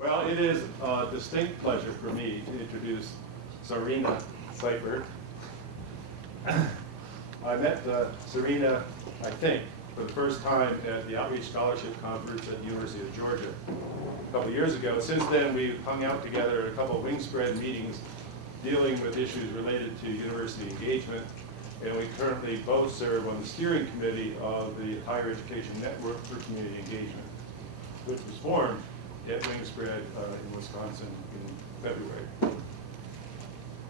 Well, it is a distinct pleasure for me to introduce Sarena Seifer. I met Sarena, I think, for the first time at the Outreach Scholarship Conference at the University of Georgia a couple years ago. Since then, we've hung out together at a couple of wingspread meetings dealing with issues related to university engagement, and we currently both serve on the steering committee of the Higher Education Network for Community Engagement, which was formed at Wingspread in Wisconsin in February.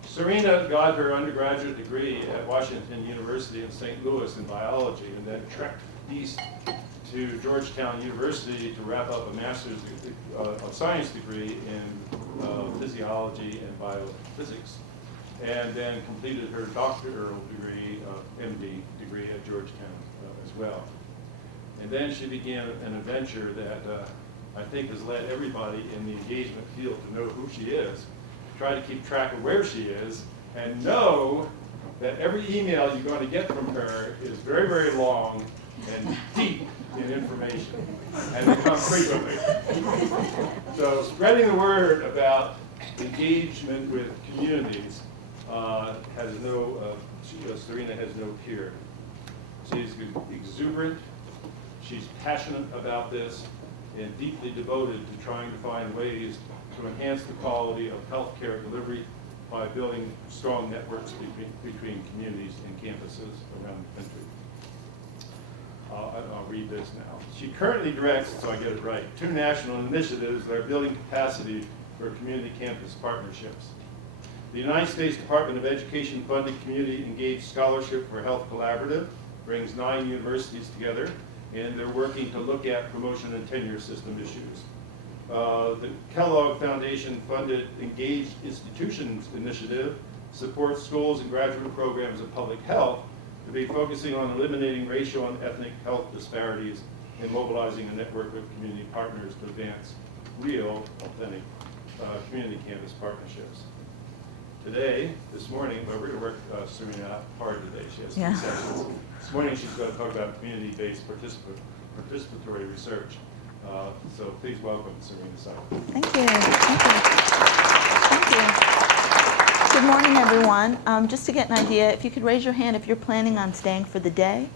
Sarena got her undergraduate degree at Washington University in St. Louis in biology, and then trekked east to Georgetown University to wrap up a master's of science degree in physiology and biophysics, and then completed her doctoral degree, MD degree at Georgetown as well. And then she began an adventure that I think has led everybody in the engagement field to know who she is, try to keep track of where she is, and know that every email you're going to get from her is very, very long and deep in information, and they come frequently. So spreading the word about engagement with communities has no, Sarena has no peer. She's exuberant, she's passionate about this, and deeply devoted to trying to find ways to enhance the quality of healthcare delivery by building strong networks between communities and campuses around the country. I'll read this now. She currently directs, so I get it right, 2 national initiatives that are building capacity for community campus partnerships. The United States Department of Education funded Community Engaged Scholarship for Health Collaborative brings 9 universities together, and they're working to look at promotion and tenure system issues. The Kellogg Foundation funded Engaged Institutions Initiative supports schools and graduate programs of public health to be focusing on eliminating racial and ethnic health disparities and mobilizing a network of community partners to advance real, authentic community campus partnerships. Today, this morning, well, we're going to work Sarena hard today. She has 3 sessions. This morning she's going to talk about community-based participatory research. So please welcome Sarena Seifer. Thank you. Thank you. Good morning, everyone. Just to get an idea, if you could raise your hand if you're planning on staying for the day,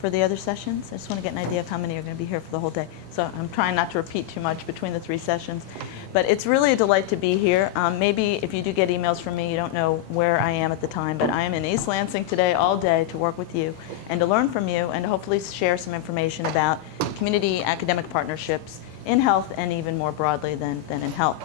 for the other sessions. I just want to get an idea of how many are going to be here for the whole day. So I'm trying not to repeat too much between the 3 sessions. But it's really a delight to be here. Maybe if you do get emails from me, you don't know where I am at the time, but I am in East Lansing today all day to work with you and to learn from you and to hopefully share some information about community academic partnerships in health and even more broadly than in health.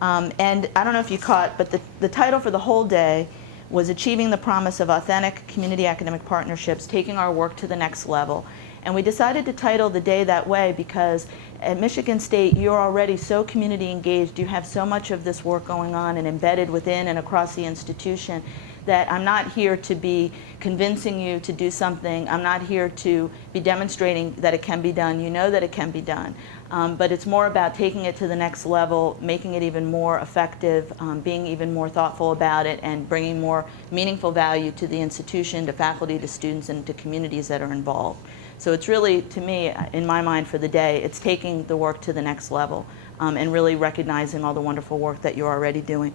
And I don't know if you caught, but the title for the whole day was Achieving the Promise of Authentic Community Academic Partnerships, Taking Our Work to the Next Level. And we decided to title the day that way because at Michigan State, you're already so community engaged. You have so much of this work going on and embedded within and across the institution that I'm not here to be convincing you to do something. I'm not here to be demonstrating that it can be done. You know that it can be done. But it's more about taking it to the next level, making it even more effective, being even more thoughtful about it, and bringing more meaningful value to the institution, to faculty, to students, and to communities that are involved. So it's really, to me, in my mind for the day, it's taking the work to the next level and really recognizing all the wonderful work that you're already doing.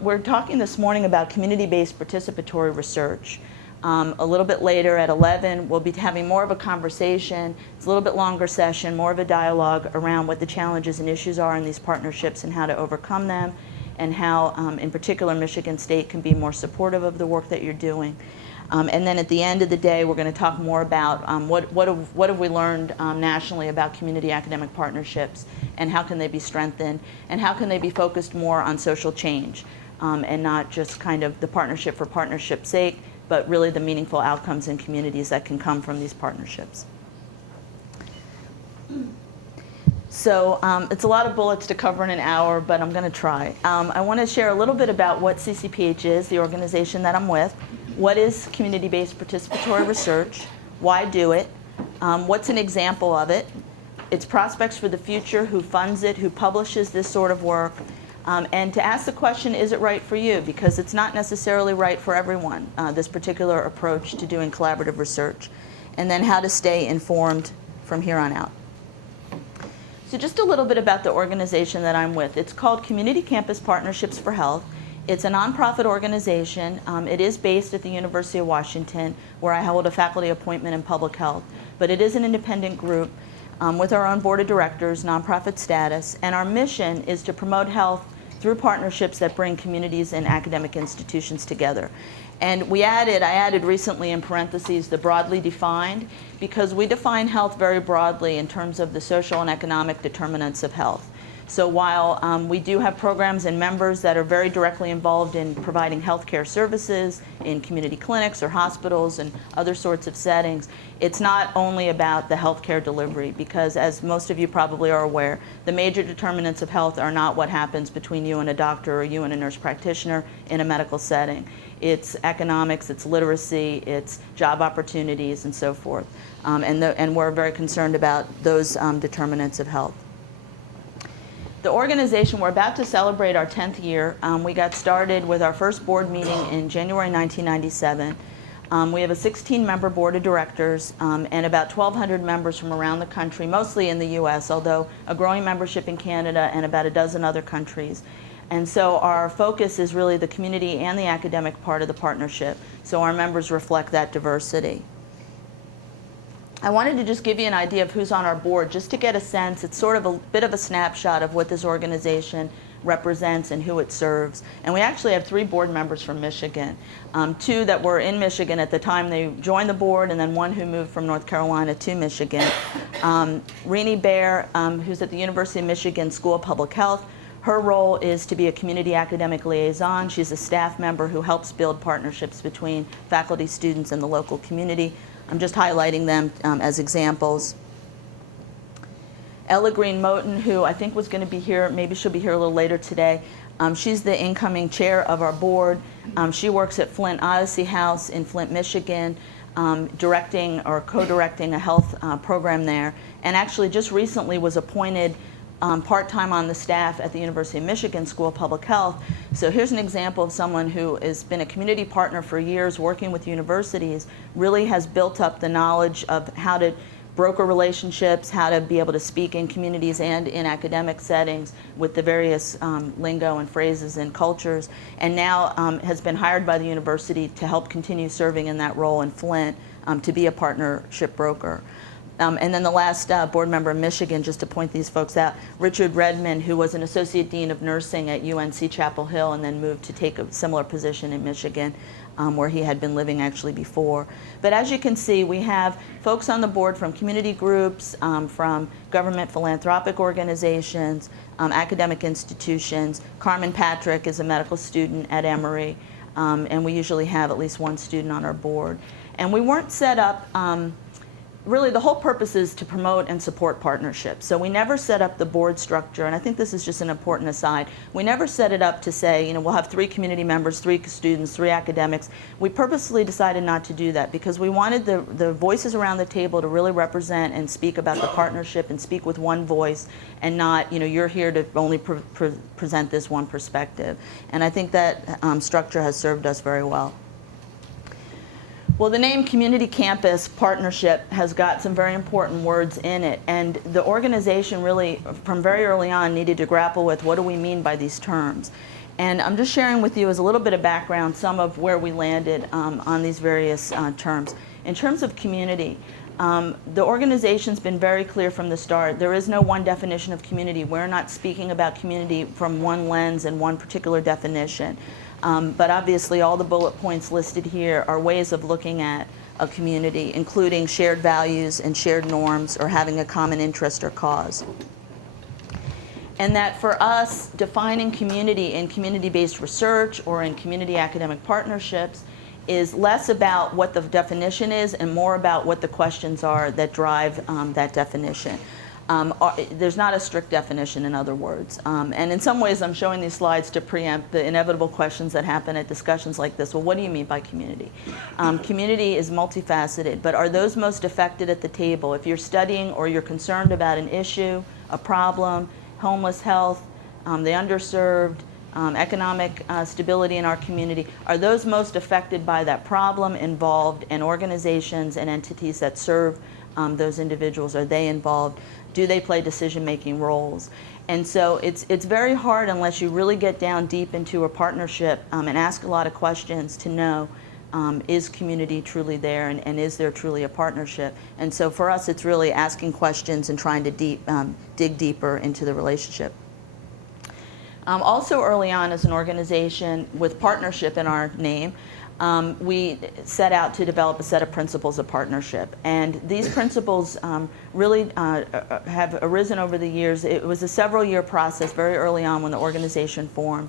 We're talking this morning about community-based participatory research. A little bit later at 11, we'll be having more of a conversation. It's a little bit longer session, more of a dialogue around what the challenges and issues are in these partnerships and how to overcome them, and how, in particular, Michigan State can be more supportive of the work that you're doing. And then at the end of the day, we're going to talk more about what have we learned nationally about community academic partnerships, and how can they be strengthened, and how can they be focused more on social change, and not just kind of the partnership for partnership's sake, but really the meaningful outcomes in communities that can come from these partnerships. So it's a lot of bullets to cover in an hour, but I'm going to try. I want to share a little bit about what CCPH is, the organization that I'm with. What is community-based participatory research? Why do it? What's an example of it? Its prospects for the future, who funds it, who publishes this sort of work, and to ask the question, is it right for you? Because it's not necessarily right for everyone, this particular approach to doing collaborative research. And then how to stay informed from here on out. So just a little bit about the organization that I'm with. It's called Community Campus Partnerships for Health. It's a nonprofit organization. It is based at the University of Washington, where I hold a faculty appointment in public health. But it is an independent group with our own board of directors, nonprofit status, and our mission is to promote health through partnerships that bring communities and academic institutions together. And I added recently in parentheses the broadly defined, because we define health very broadly in terms of the social and economic determinants of health. So while we do have programs and members that are very directly involved in providing healthcare services in community clinics or hospitals and other sorts of settings, it's not only about the healthcare delivery, because as most of you probably are aware, the major determinants of health are not what happens between you and a doctor or you and a nurse practitioner in a medical setting. It's economics, it's literacy, it's job opportunities, and so forth. And we're very concerned about those determinants of health. The organization, we're about to celebrate our 10th year. We got started with our first board meeting in January 1997. We have a 16-member board of directors and about 1,200 members from around the country, mostly in the US, although a growing membership in Canada and about a dozen other countries. And so our focus is really the community and the academic part of the partnership, so our members reflect that diversity. I wanted to just give you an idea of who's on our board, just to get a sense. It's sort of a bit of a snapshot of what this organization represents and who it serves. And we actually have 3 board members from Michigan, 2 that were in Michigan at the time they joined the board, and then 1 who moved from North Carolina to Michigan. Renee Baer, who's at the University of Michigan School of Public Health. Her role is to be a community academic liaison. She's a staff member who helps build partnerships between faculty, students, and the local community. I'm just highlighting them as examples. Ella Green Moten, who I think was going to be here, maybe she'll be here a little later today. She's the incoming chair of our board. She works at Flint Odyssey House in Flint, Michigan, directing or co-directing a health program there, and actually just recently was appointed part-time on the staff at the University of Michigan School of Public Health. So here's an example of someone who has been a community partner for years working with universities, really has built up the knowledge of how to broker relationships, how to be able to speak in communities and in academic settings with the various lingo and phrases and cultures, and now has been hired by the university to help continue serving in that role in Flint to be a partnership broker. And then the last board member in Michigan, just to point these folks out, Richard Redmond, who was an associate dean of nursing at UNC Chapel Hill and then moved to take a similar position in Michigan, where he had been living actually before. But as you can see, we have folks on the board from community groups, from government philanthropic organizations, academic institutions. Carmen Patrick is a medical student at Emory, and we usually have at least 1 student on our board. And we weren't set up really, the whole purpose is to promote and support partnerships. So we never set up the board structure, and I think this is just an important aside. We never set it up to say, you know, we'll have 3 community members, 3 students, 3 academics. We purposely decided not to do that because we wanted the voices around the table to really represent and speak about the partnership and speak with one voice, and not, you know, you're here to only present this one perspective. And I think that structure has served us very well. Well, the name Community Campus Partnership has got some very important words in it, and the organization really, from very early on, needed to grapple with what do we mean by these terms. And I'm just sharing with you as a little bit of background some of where we landed on these various terms. In terms of community, the organization's been very clear from the start. There is no one definition of community. We're not speaking about community from one lens and one particular definition. But obviously all the bullet points listed here are ways of looking at a community, including shared values and shared norms or having a common interest or cause. And that for us, defining community in community-based research or in community academic partnerships is less about what the definition is and more about what the questions are that drive that definition. There's not a strict definition, in other words. And in some ways, I'm showing these slides to preempt the inevitable questions that happen at discussions like this. Well, what do you mean by community? Community is multifaceted, but are those most affected at the table? If you're studying or you're concerned about an issue, a problem, homeless health, the underserved, economic stability in our community, are those most affected by that problem involved, and organizations and entities that serve those individuals, are they involved? Do they play decision-making roles? And so it's very hard unless you really get down deep into a partnership and ask a lot of questions to know, is community truly there, and is there truly a partnership? And so for us, it's really asking questions and trying to dig deeper into the relationship. Also early on as an organization with partnership in our name, we set out to develop a set of principles of partnership. And these principles really have arisen over the years. It was a several-year process very early on when the organization formed.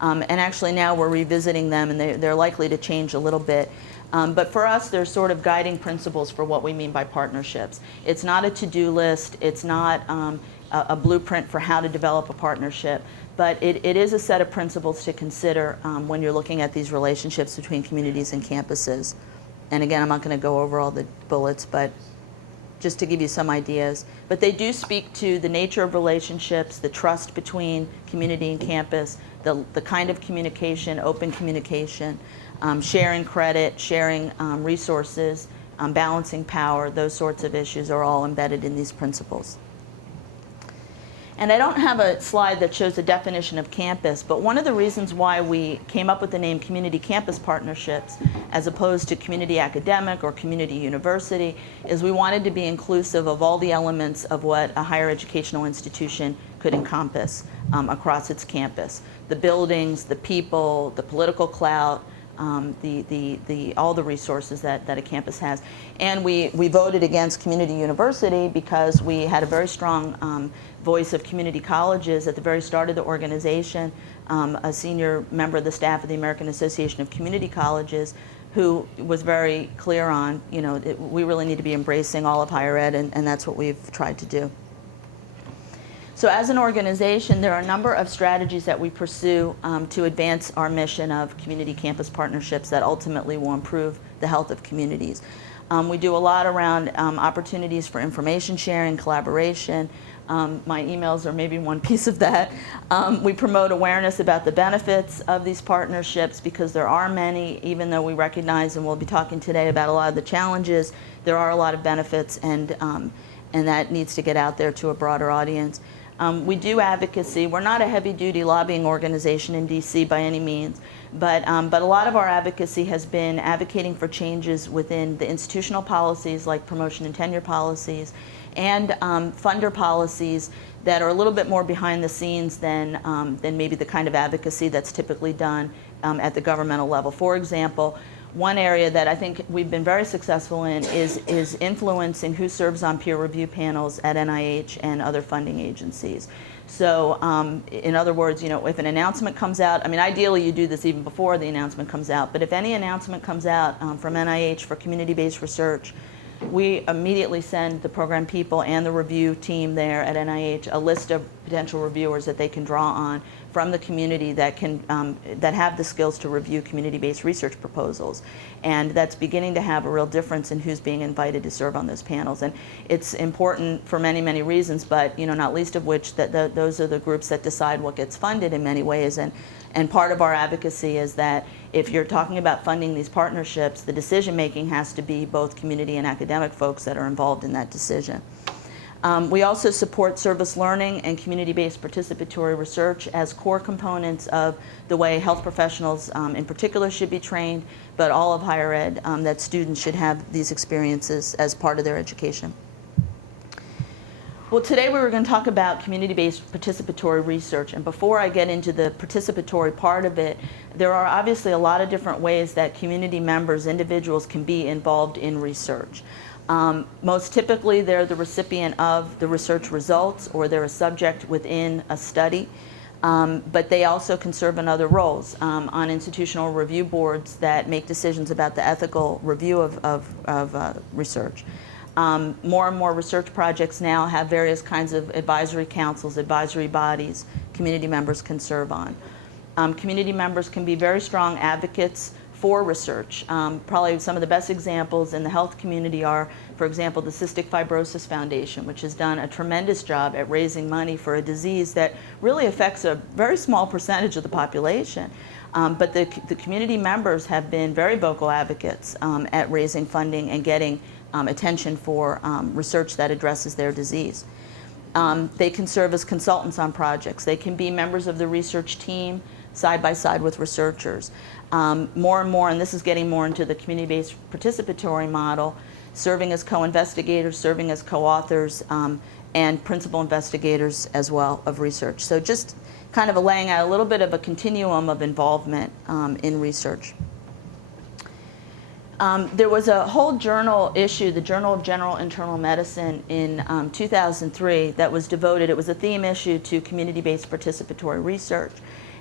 And actually now we're revisiting them, and they're likely to change a little bit. But for us, there's sort of guiding principles for what we mean by partnerships. It's not a to-do list. It's not a blueprint for how to develop a partnership. But it is a set of principles to consider when you're looking at these relationships between communities and campuses. And again, I'm not going to go over all the bullets, but just to give you some ideas. But they do speak to the nature of relationships, the trust between community and campus, the kind of communication, open communication, sharing credit, sharing resources, balancing power. Those sorts of issues are all embedded in these principles. And I don't have a slide that shows the definition of campus, but one of the reasons why we came up with the name Community Campus Partnerships as opposed to community academic or community university is we wanted to be inclusive of all the elements of what a higher educational institution could encompass across its campus. The buildings, the people, the political clout, all the resources that a campus has. And we voted against community university because we had a very strong voice of community colleges at the very start of the organization, a senior member of the staff of the American Association of Community Colleges who was very clear on, we really need to be embracing all of higher ed, and that's what we've tried to do. So as an organization, there are a number of strategies that we pursue to advance our mission of community campus partnerships that ultimately will improve the health of communities. We do a lot around opportunities for information sharing, collaboration. My emails are maybe one piece of that. We promote awareness about the benefits of these partnerships because there are many, even though we recognize, and we'll be talking today about a lot of the challenges, there are a lot of benefits, and that needs to get out there to a broader audience. We do advocacy. We're not a heavy-duty lobbying organization in DC by any means, but a lot of our advocacy has been advocating for changes within the institutional policies like promotion and tenure policies and funder policies that are a little bit more behind the scenes than maybe the kind of advocacy that's typically done at the governmental level. For example, one area that I think we've been very successful in is influencing who serves on peer review panels at NIH and other funding agencies. So in other words, if an announcement comes out, ideally you do this even before the announcement comes out, but if any announcement comes out from NIH for community-based research, we immediately send the program people and the review team there at NIH a list of potential reviewers that they can draw on from the community that have the skills to review community-based research proposals. And that's beginning to have a real difference in who's being invited to serve on those panels. And it's important for many, many reasons, but not least of which that those are the groups that decide what gets funded in many ways. And part of our advocacy is that if you're talking about funding these partnerships, the decision-making has to be both community and academic folks that are involved in that decision. We also support service learning and community-based participatory research as core components of the way health professionals in particular should be trained, but all of higher ed, that students should have these experiences as part of their education. Well, today we were going to talk about community-based participatory research, and before I get into the participatory part of it, there are obviously a lot of different ways that community members, individuals, can be involved in research. Most typically, they're the recipient of the research results, or they're a subject within a study, but they also can serve in other roles on institutional review boards that make decisions about the ethical review of research. More and more research projects now have various kinds of advisory councils, advisory bodies community members can serve on. Community members can be very strong advocates for research. Probably some of the best examples in the health community are, for example, the Cystic Fibrosis Foundation, which has done a tremendous job at raising money for a disease that really affects a very small percentage of the population. But the community members have been very vocal advocates at raising funding and getting attention for research that addresses their disease. They can serve as consultants on projects. They can be members of the research team side by side with researchers. More and more, and this is getting more into the community-based participatory model, serving as co-investigators, serving as co-authors, and principal investigators as well of research. So just kind of laying out a little bit of a continuum of involvement in research. There was a whole journal issue, the Journal of General Internal Medicine, in 2003 that was devoted, it was a theme issue to community-based participatory research.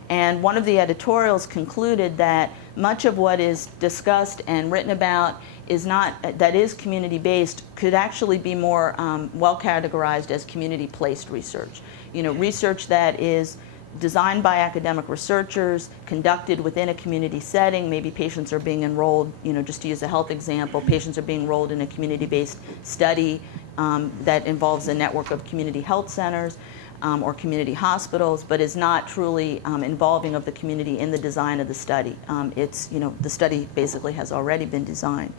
And one of the editorials concluded that much of what is discussed and written about that is community-based could actually be more well categorized as community-placed research. You know, research that is designed by academic researchers, conducted within a community setting. Maybe patients are being enrolled, you know, just to use a health example, patients are being enrolled in a community-based study that involves a network of community health centers or community hospitals, but is not truly involving of the community in the design of the study. It's, you know, the study basically has already been designed.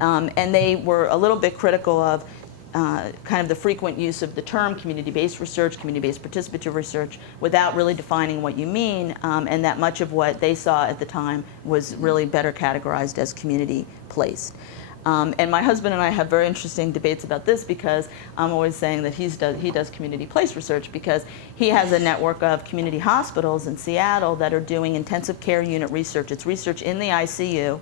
And they were a little bit critical of kind of the frequent use of the term community-based research, community-based participatory research, without really defining what you mean, and that much of what they saw at the time was really better categorized as community-placed. And my husband and I have very interesting debates about this, because I'm always saying that he does community-placed research because he has a network of community hospitals in Seattle that are doing intensive care unit research. It's research in the ICU.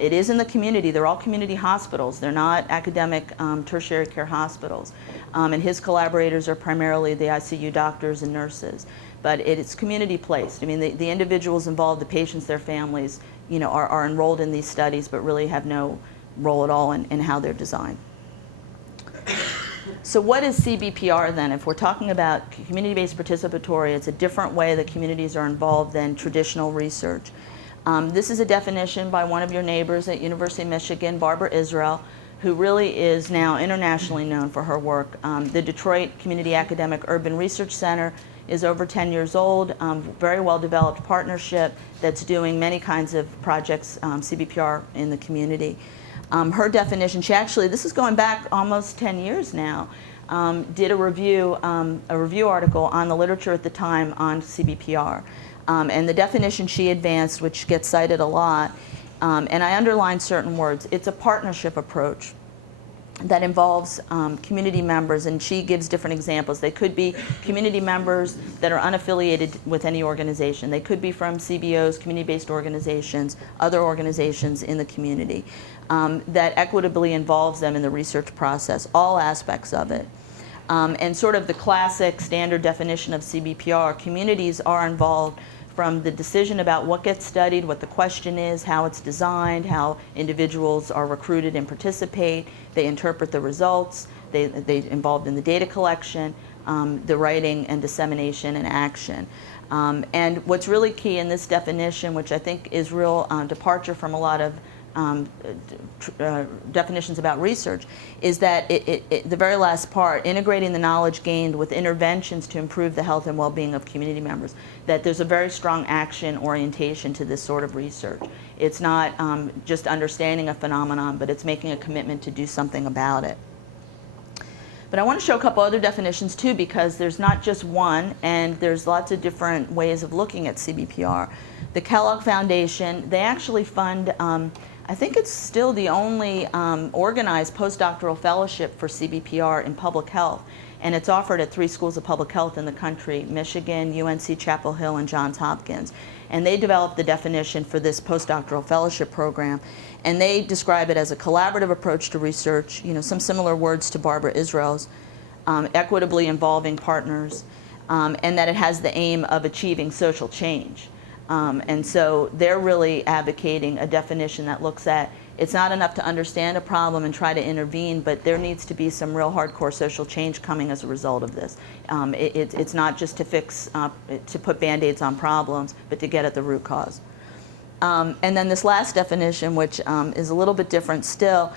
It is in the community. They're all community hospitals. They're not academic tertiary care hospitals. And his collaborators are primarily the ICU doctors and nurses. But it's community-placed. I mean, the individuals involved, the patients, their families, you know, are enrolled in these studies, but really have no role at all in how they're designed. So what is CBPR then? If we're talking about community-based participatory, it's a different way that communities are involved than traditional research. This is a definition by one of your neighbors at University of Michigan, Barbara Israel, who really is now internationally known for her work. The Detroit Community Academic Urban Research Center is over 10 years old, very well-developed partnership that's doing many kinds of projects, CBPR, in the community. Her definition, this is going back almost 10 years now, did a review article on the literature at the time on CBPR. And the definition she advanced, which gets cited a lot, and I underlined certain words, it's a partnership approach that involves community members, and she gives different examples. They could be community members that are unaffiliated with any organization. They could be from CBOs, community-based organizations, other organizations in the community, that equitably involves them in the research process, all aspects of it. And sort of the classic standard definition of CBPR, communities are involved from the decision about what gets studied, what the question is, how it's designed, how individuals are recruited and participate. They interpret the results. They involved in the data collection, the writing and dissemination and action. And what's really key in this definition, which I think is real departure from a lot of definitions about research, is that the very last part, integrating the knowledge gained with interventions to improve the health and well-being of community members, that there's a very strong action orientation to this sort of research. It's not just understanding a phenomenon, but it's making a commitment to do something about it. But I want to show a couple other definitions too, because there's not just one, and there's lots of different ways of looking at CBPR. The Kellogg Foundation, they actually fund, I think it's still the only organized postdoctoral fellowship for CBPR in public health, and it's offered at 3 schools of public health in the country, Michigan, UNC Chapel Hill, and Johns Hopkins. And they developed the definition for this postdoctoral fellowship program, and they describe it as a collaborative approach to research, you know, some similar words to Barbara Israel's, equitably involving partners, and that it has the aim of achieving social change. And so they're really advocating a definition that looks at, it's not enough to understand a problem and try to intervene, but there needs to be some real hardcore social change coming as a result of this. It's not just to fix, to put Band-Aids on problems, but to get at the root cause. And then this last definition, which is a little bit different still,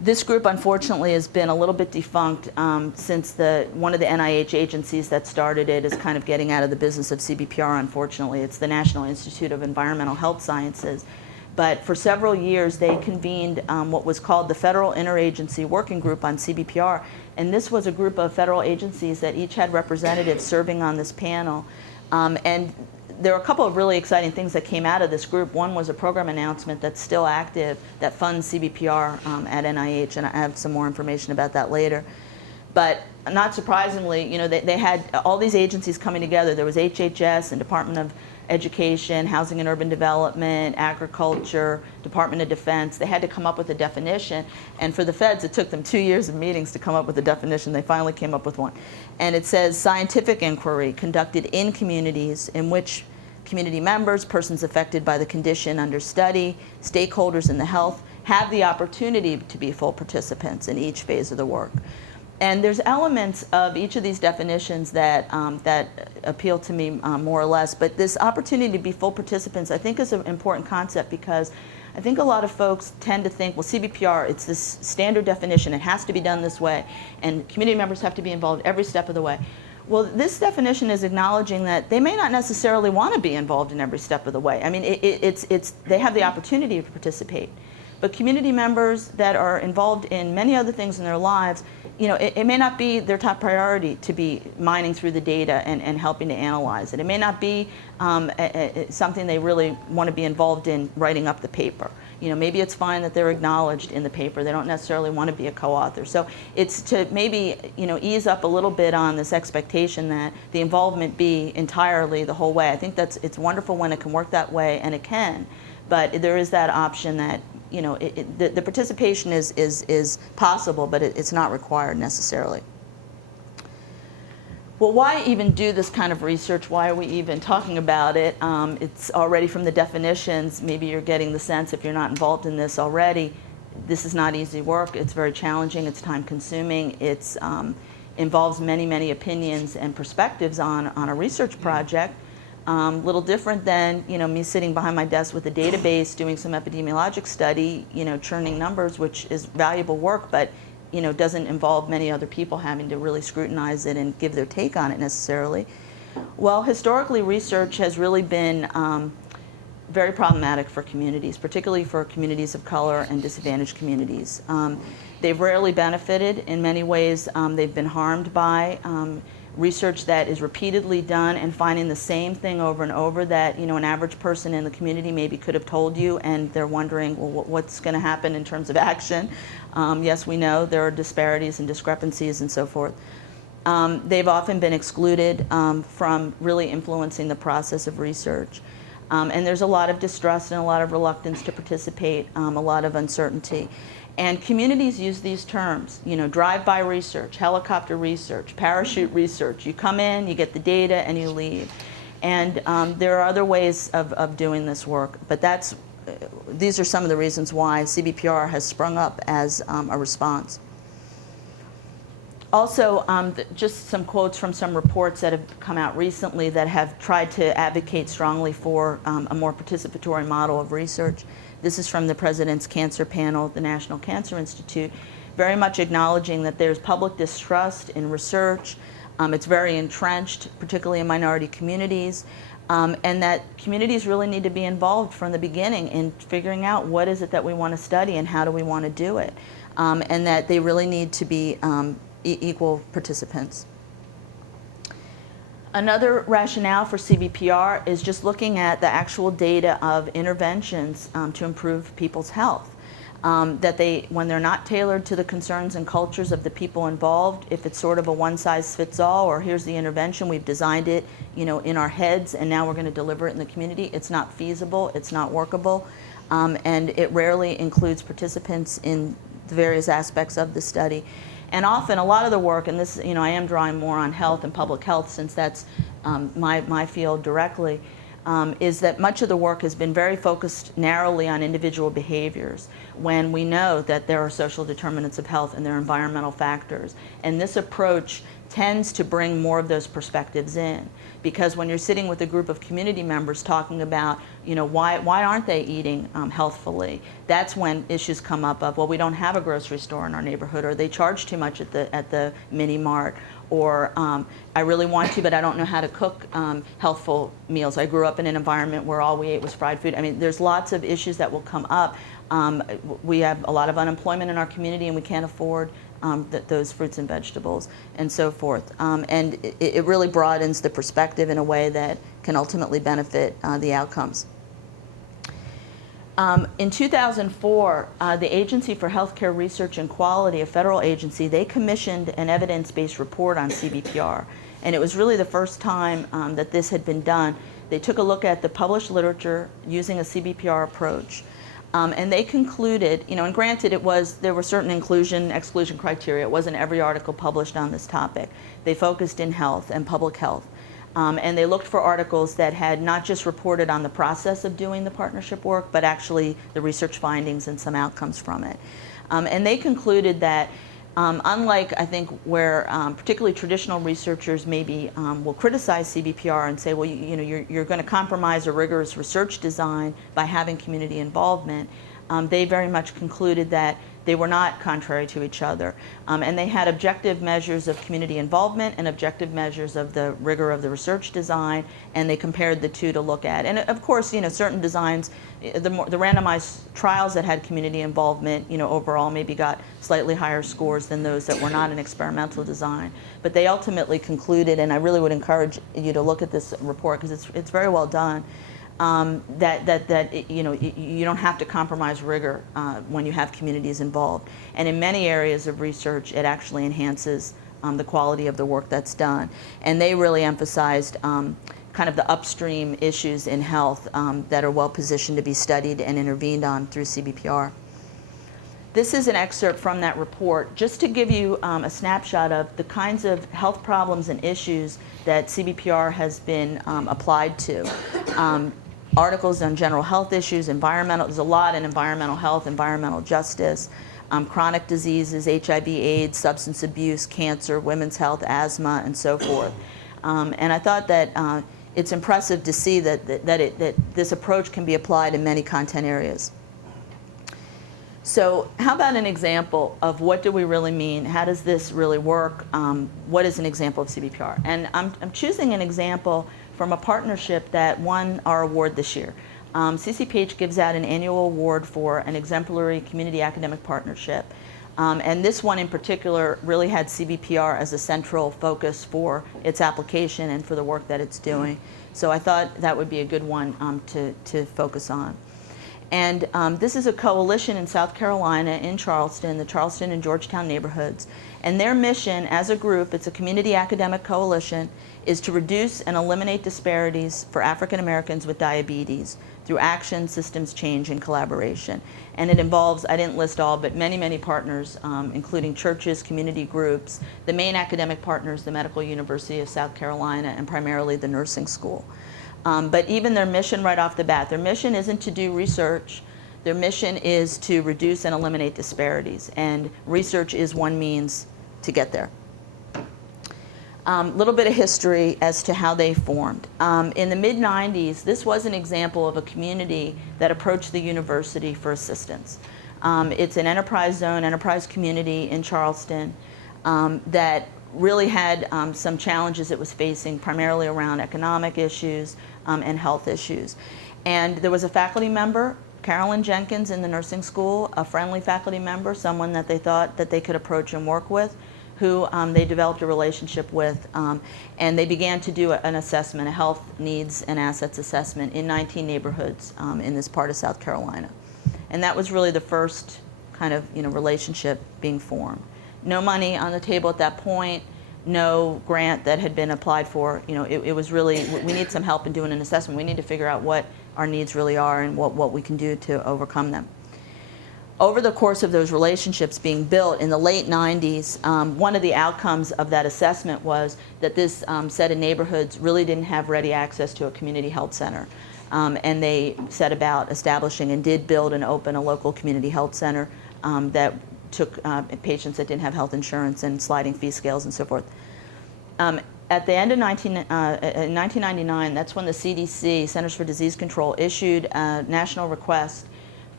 this group unfortunately has been a little bit defunct since one of the NIH agencies that started it is kind of getting out of the business of CBPR, unfortunately. It's the National Institute of Environmental Health Sciences. But for several years, they convened what was called the Federal Interagency Working Group on CBPR. And this was a group of federal agencies that each had representatives serving on this panel. And there were a couple of really exciting things that came out of this group. One was a program announcement that's still active that funds CBPR at NIH, and I have some more information about that later. But not surprisingly, you know, they had all these agencies coming together. There was HHS and Department of Education, Housing and Urban Development, Agriculture, Department of Defense. They had to come up with a definition. And for the feds, it took them 2 years of meetings to come up with a definition. They finally came up with one. And it says scientific inquiry conducted in communities in which community members, persons affected by the condition under study, stakeholders in the health, have the opportunity to be full participants in each phase of the work. And there's elements of each of these definitions that, that appeal to me more or less, but this opportunity to be full participants I think is an important concept, because I think a lot of folks tend to think, well, CBPR, it's this standard definition, it has to be done this way, and community members have to be involved every step of the way. Well, this definition is acknowledging that they may not necessarily want to be involved in every step of the way. I mean, they have the opportunity to participate. But community members that are involved in many other things in their lives, you know, it may not be their top priority to be mining through the data and helping to analyze it. It may not be something they really want to be involved in writing up the paper. You know, maybe it's fine that they're acknowledged in the paper. They don't necessarily want to be a co-author. So it's to maybe, you know, ease up a little bit on this expectation that the involvement be entirely the whole way. I think it's wonderful when it can work that way, and it can. But there is that option that, you know, the participation is possible, but it's not required necessarily. Well, why even do this kind of research? Why are we even talking about it? It's already from the definitions. Maybe you're getting the sense, if you're not involved in this already, this is not easy work. It's very challenging. It's time consuming. It involves many, many opinions and perspectives on a research project. Little different than, you know, me sitting behind my desk with a database doing some epidemiologic study, you know, churning numbers, which is valuable work, but, you know, doesn't involve many other people having to really scrutinize it and give their take on it necessarily. Well, historically, research has really been very problematic for communities, particularly for communities of color and disadvantaged communities. They've rarely benefited. In many ways, they've been harmed by research that is repeatedly done and finding the same thing over and over that, you know, an average person in the community maybe could have told you, and they're wondering, well, what's going to happen in terms of action? Yes, we know there are disparities and discrepancies and so forth. They've often been excluded from really influencing the process of research. And there's a lot of distrust and a lot of reluctance to participate, a lot of uncertainty. And communities use these terms, you know, drive-by research, helicopter research, parachute research. You come in, you get the data, and you leave. And there are other ways of doing this work, but these are some of the reasons why CBPR has sprung up as a response. Also, just some quotes from some reports that have come out recently that have tried to advocate strongly for a more participatory model of research. This is from the President's Cancer Panel at the National Cancer Institute, very much acknowledging that there's public distrust in research. It's very entrenched, particularly in minority communities, and that communities really need to be involved from the beginning in figuring out what is it that we want to study and how do we want to do it, and that they really need to be equal participants. Another rationale for CBPR is just looking at the actual data of interventions to improve people's health. That when they're not tailored to the concerns and cultures of the people involved, if it's sort of a one-size-fits-all, or here's the intervention, we've designed it, you know, in our heads, and now we're going to deliver it in the community, it's not feasible, it's not workable, and it rarely includes participants in the various aspects of the study. And often, a lot of the work, and this, you know, I am drawing more on health and public health since that's my field directly, is that much of the work has been very focused narrowly on individual behaviors, when we know that there are social determinants of health and there are environmental factors. And this approach tends to bring more of those perspectives in, because when you're sitting with a group of community members talking about, you know, why aren't they eating healthfully, that's when issues come up of, well, we don't have a grocery store in our neighborhood, or they charge too much at the mini mart, or I really want to, but I don't know how to cook healthful meals. I grew up in an environment where all we ate was fried food. I mean, there's lots of issues that will come up. We have a lot of unemployment in our community, and we can't afford those fruits and vegetables and so forth. And it really broadens the perspective in a way that can ultimately benefit the outcomes. In 2004, the Agency for Healthcare Research and Quality, a federal agency, they commissioned an evidence-based report on CBPR. And it was really the first time that this had been done. They took a look at the published literature using a CBPR approach. And they concluded, and granted there were certain inclusion, exclusion criteria. It wasn't every article published on this topic. They focused in health and public health. And they looked for articles that had not just reported on the process of doing the partnership work, but actually the research findings and some outcomes from it. And they concluded that unlike, I think, where particularly traditional researchers maybe will criticize CBPR and say, well, you're going to compromise a rigorous research design by having community involvement, they very much concluded that they were not contrary to each other. And they had objective measures of community involvement and objective measures of the rigor of the research design, and they compared the two to look at. And of course, certain designs, the randomized trials that had community involvement, overall maybe got slightly higher scores than those that were not an experimental design. But they ultimately concluded, and I really would encourage you to look at this report because it's very well done, that you don't have to compromise rigor when you have communities involved. And in many areas of research, it actually enhances the quality of the work that's done. And they really emphasized kind of the upstream issues in health that are well positioned to be studied and intervened on through CBPR. This is an excerpt from that report just to give you a snapshot of the kinds of health problems and issues that CBPR has been applied to. Articles on general health issues, there's a lot in environmental health, environmental justice, chronic diseases, HIV/AIDS, substance abuse, cancer, women's health, asthma, and so forth. And I thought that it's impressive to see that this approach can be applied in many content areas. So how about an example of what do we really mean? How does this really work? What is an example of CBPR? And I'm choosing an example from a partnership that won our award this year. CCPH gives out an annual award for an exemplary community academic partnership. And this one in particular really had CBPR as a central focus for its application and for the work that it's doing. So I thought that would be a good one to focus on. And this is a coalition in South Carolina, in Charleston, the Charleston and Georgetown neighborhoods. And their mission as a group, it's a community academic coalition, is to reduce and eliminate disparities for African Americans with diabetes through action, systems change, and collaboration. And it involves, I didn't list all, but many, many partners, including churches, community groups, the main academic partners, the Medical University of South Carolina, and primarily the nursing school. But even their mission right off the bat, their mission isn't to do research. Their mission is to reduce and eliminate disparities. And research is one means to get there. Little bit of history as to how they formed. In the mid-90s, this was an example of a community that approached the university for assistance. It's an enterprise zone, enterprise community in Charleston that really had some challenges it was facing, primarily around economic issues and health issues. And there was a faculty member, Carolyn Jenkins, in the nursing school, a friendly faculty member, someone that they thought that they could approach and work with, who they developed a relationship with, and they began to do an assessment, a health needs and assets assessment in 19 neighborhoods in this part of South Carolina. And that was really the first kind of relationship being formed. No money on the table at that point, no grant that had been applied for. It was really, we need some help in doing an assessment. We need to figure out what our needs really are and what we can do to overcome them. Over the course of those relationships being built in the late 90s, one of the outcomes of that assessment was that this set of neighborhoods really didn't have ready access to a community health center. And they set about establishing and did build and open a local community health center that took patients that didn't have health insurance and sliding fee scales and so forth. At the end of 1999, that's when the CDC, Centers for Disease Control, issued a national request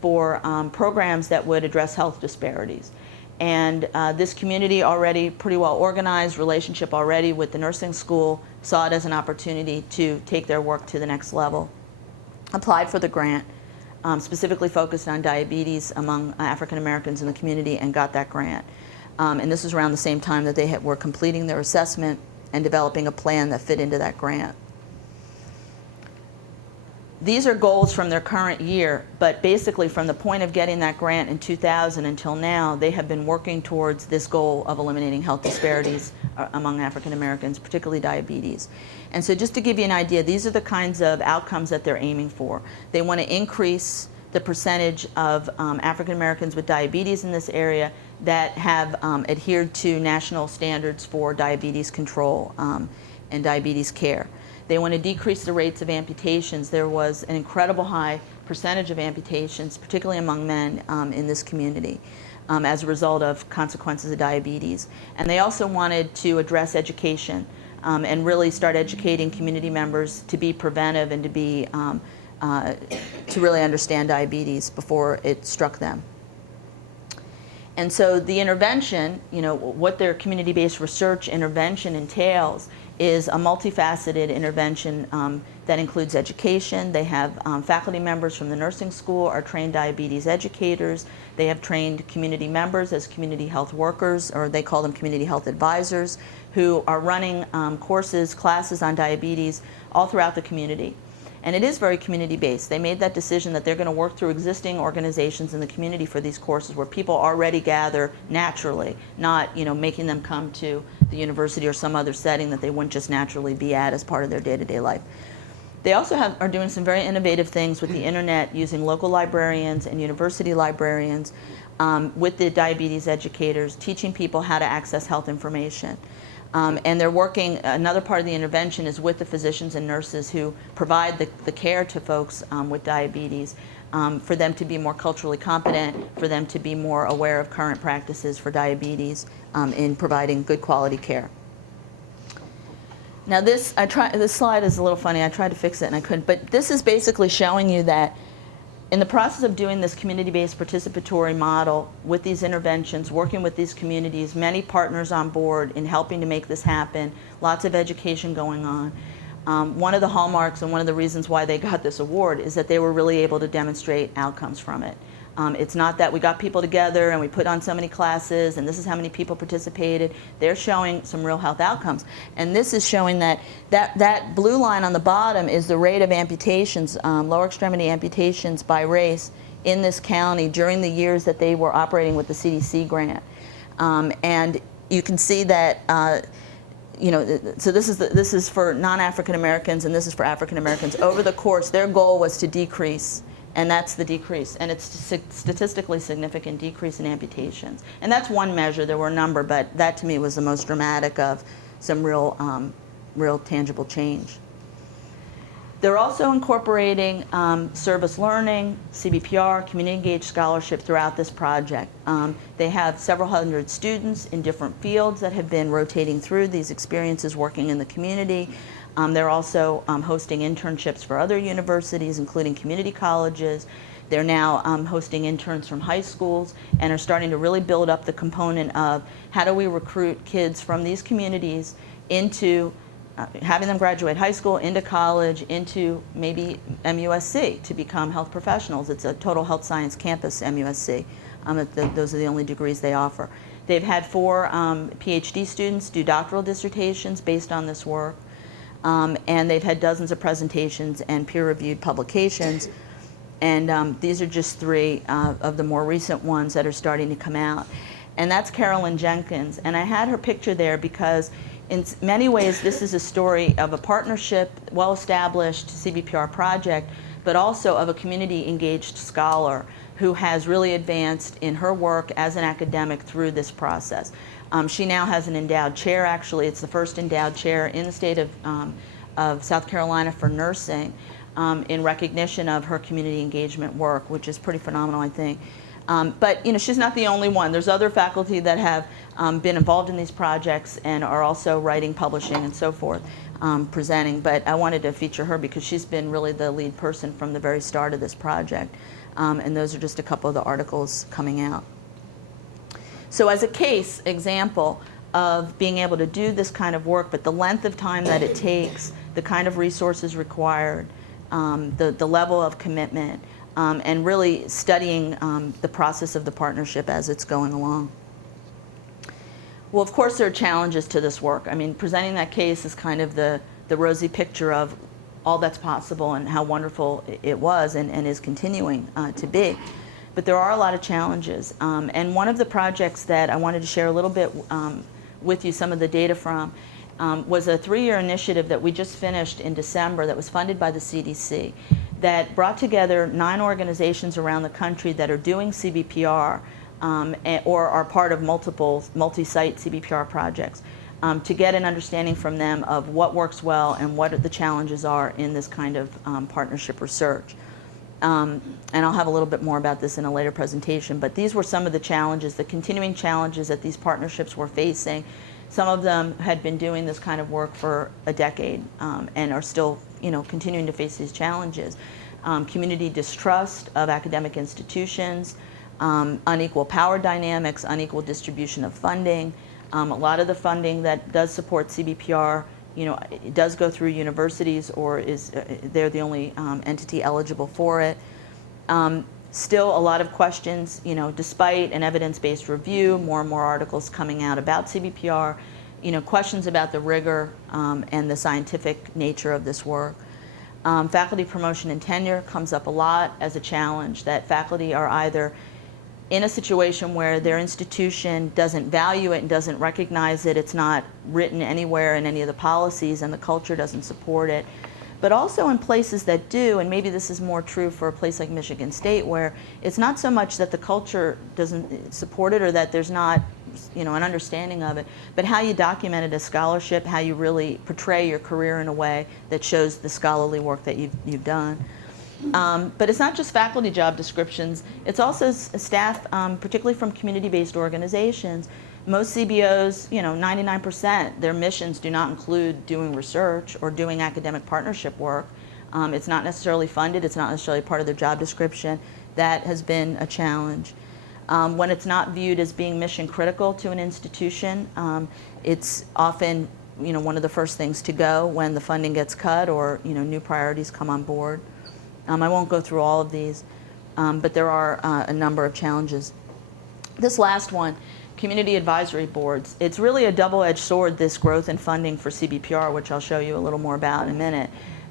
for programs that would address health disparities. And this community, already pretty well organized, relationship already with the nursing school, saw it as an opportunity to take their work to the next level. Applied for the grant, specifically focused on diabetes among African Americans in the community, and got that grant. And this was around the same time that they were completing their assessment and developing a plan that fit into that grant. These are goals from their current year, but basically from the point of getting that grant in 2000 until now, they have been working towards this goal of eliminating health disparities among African Americans, particularly diabetes. And so just to give you an idea, these are the kinds of outcomes that they're aiming for. They want to increase the percentage of African Americans with diabetes in this area that have adhered to national standards for diabetes control and diabetes care. They want to decrease the rates of amputations. There was an incredible high percentage of amputations, particularly among men in this community, as a result of consequences of diabetes. And they also wanted to address education and really start educating community members to be preventive and to be to really understand diabetes before it struck them. And so the intervention, you know, what their community-based research intervention entails is a multifaceted intervention that includes education. They have faculty members from the nursing school are trained diabetes educators. They have trained community members as community health workers, or they call them community health advisors, who are running courses, classes on diabetes all throughout the community. And it is very community-based. They made that decision that they're going to work through existing organizations in the community for these courses where people already gather naturally, not, you know, making them come to the university or some other setting that they wouldn't just naturally be at as part of their day-to-day life. They also are doing some very innovative things with the internet, using local librarians and university librarians with the diabetes educators, teaching people how to access health information. And they're working, another part of the intervention is with the physicians and nurses who provide the care to folks with diabetes, for them to be more culturally competent, for them to be more aware of current practices for diabetes in providing good quality care. Now this slide is a little funny. I tried to fix it and I couldn't, but this is basically showing you that in the process of doing this community-based participatory model with these interventions, working with these communities, many partners on board in helping to make this happen, lots of education going on. One of the hallmarks and one of the reasons why they got this award is that they were really able to demonstrate outcomes from it. It's not that we got people together and we put on so many classes and this is how many people participated. They're showing some real health outcomes. And this is showing that blue line on the bottom is the rate of amputations, lower extremity amputations by race in this county during the years that they were operating with the CDC grant. And you can see that you know, so this is for non-African Americans and this is for African Americans. Over the course, their goal was to decrease, and that's the decrease. And it's a statistically significant decrease in amputations. And that's one measure. There were a number, but that to me was the most dramatic of some real tangible change. They're also incorporating service learning, CBPR, community engaged scholarship throughout this project. They have several hundred students in different fields that have been rotating through these experiences working in the community. They're also hosting internships for other universities, including community colleges. They're now hosting interns from high schools and are starting to really build up the component of how do we recruit kids from these communities into having them graduate high school, into college, into maybe MUSC to become health professionals. It's a total health science campus, MUSC. Those are the only degrees they offer. They've had 4 PhD students do doctoral dissertations based on this work. And they've had dozens of presentations and peer-reviewed publications. And these are just 3 of the more recent ones that are starting to come out. And that's Carolyn Jenkins. And I had her picture there because in many ways this is a story of a partnership, well-established CBPR project, but also of a community-engaged scholar who has really advanced in her work as an academic through this process. She now has an endowed chair, actually. It's the first endowed chair in the state of South Carolina for nursing in recognition of her community engagement work, which is pretty phenomenal, I think. But you know, she's not the only one. There's other faculty that have been involved in these projects and are also writing, publishing, and so forth, presenting. But I wanted to feature her because she's been really the lead person from the very start of this project. And those are just a couple of the articles coming out. So as a case example of being able to do this kind of work, but the length of time that it takes, the kind of resources required, the level of commitment, and really studying the process of the partnership as it's going along. Well, of course, there are challenges to this work. I mean, presenting that case is kind of the rosy picture of all that's possible and how wonderful it was and is continuing to be. But there are a lot of challenges. And one of the projects that I wanted to share a little bit with you, some of the data from, was a 3-year initiative that we just finished in December that was funded by the CDC that brought together 9 organizations around the country that are doing CBPR or are part of multiple multi-site CBPR projects to get an understanding from them of what works well and what the challenges are in this kind of partnership research. And I'll have a little bit more about this in a later presentation, but these were some of the challenges, the continuing challenges that these partnerships were facing. Some of them had been doing this kind of work for a decade and are still, continuing to face these challenges. Community distrust of academic institutions, unequal power dynamics, unequal distribution of funding. A lot of the funding that does support CBPR, it does go through universities or they're the only entity eligible for it. Still a lot of questions, despite an evidence-based review, more and more articles coming out about CBPR, questions about the rigor and the scientific nature of this work. Faculty promotion and tenure comes up a lot as a challenge, that faculty are either in a situation where their institution doesn't value it and doesn't recognize it, it's not written anywhere in any of the policies and the culture doesn't support it. But also in places that do, and maybe this is more true for a place like Michigan State, where it's not so much that the culture doesn't support it or that there's not an understanding of it, but how you document it as scholarship, how you really portray your career in a way that shows the scholarly work that you've done. But it's not just faculty job descriptions, it's also staff, particularly from community-based organizations. Most CBOs, 99%, their missions do not include doing research or doing academic partnership work. It's not necessarily funded, it's not necessarily part of their job description. That has been a challenge. When it's not viewed as being mission critical to an institution, it's often one of the first things to go when the funding gets cut or new priorities come on board. I won't go through all of these, but there are a number of challenges. This last one, community advisory boards. It's really a double-edged sword, this growth in funding for CBPR, which I'll show you a little more about in a minute.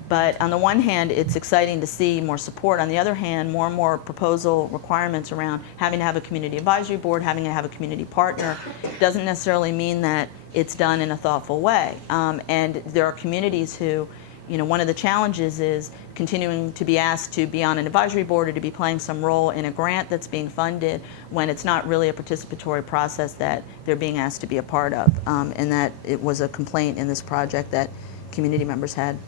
But on the one hand, it's exciting to see more support. On the other hand, more and more proposal requirements around having to have a community advisory board, having to have a community partner, doesn't necessarily mean that it's done in a thoughtful way. And there are communities who, one of the challenges is continuing to be asked to be on an advisory board or to be playing some role in a grant that's being funded when it's not really a participatory process that they're being asked to be a part of. And that it was a complaint in this project that community members had.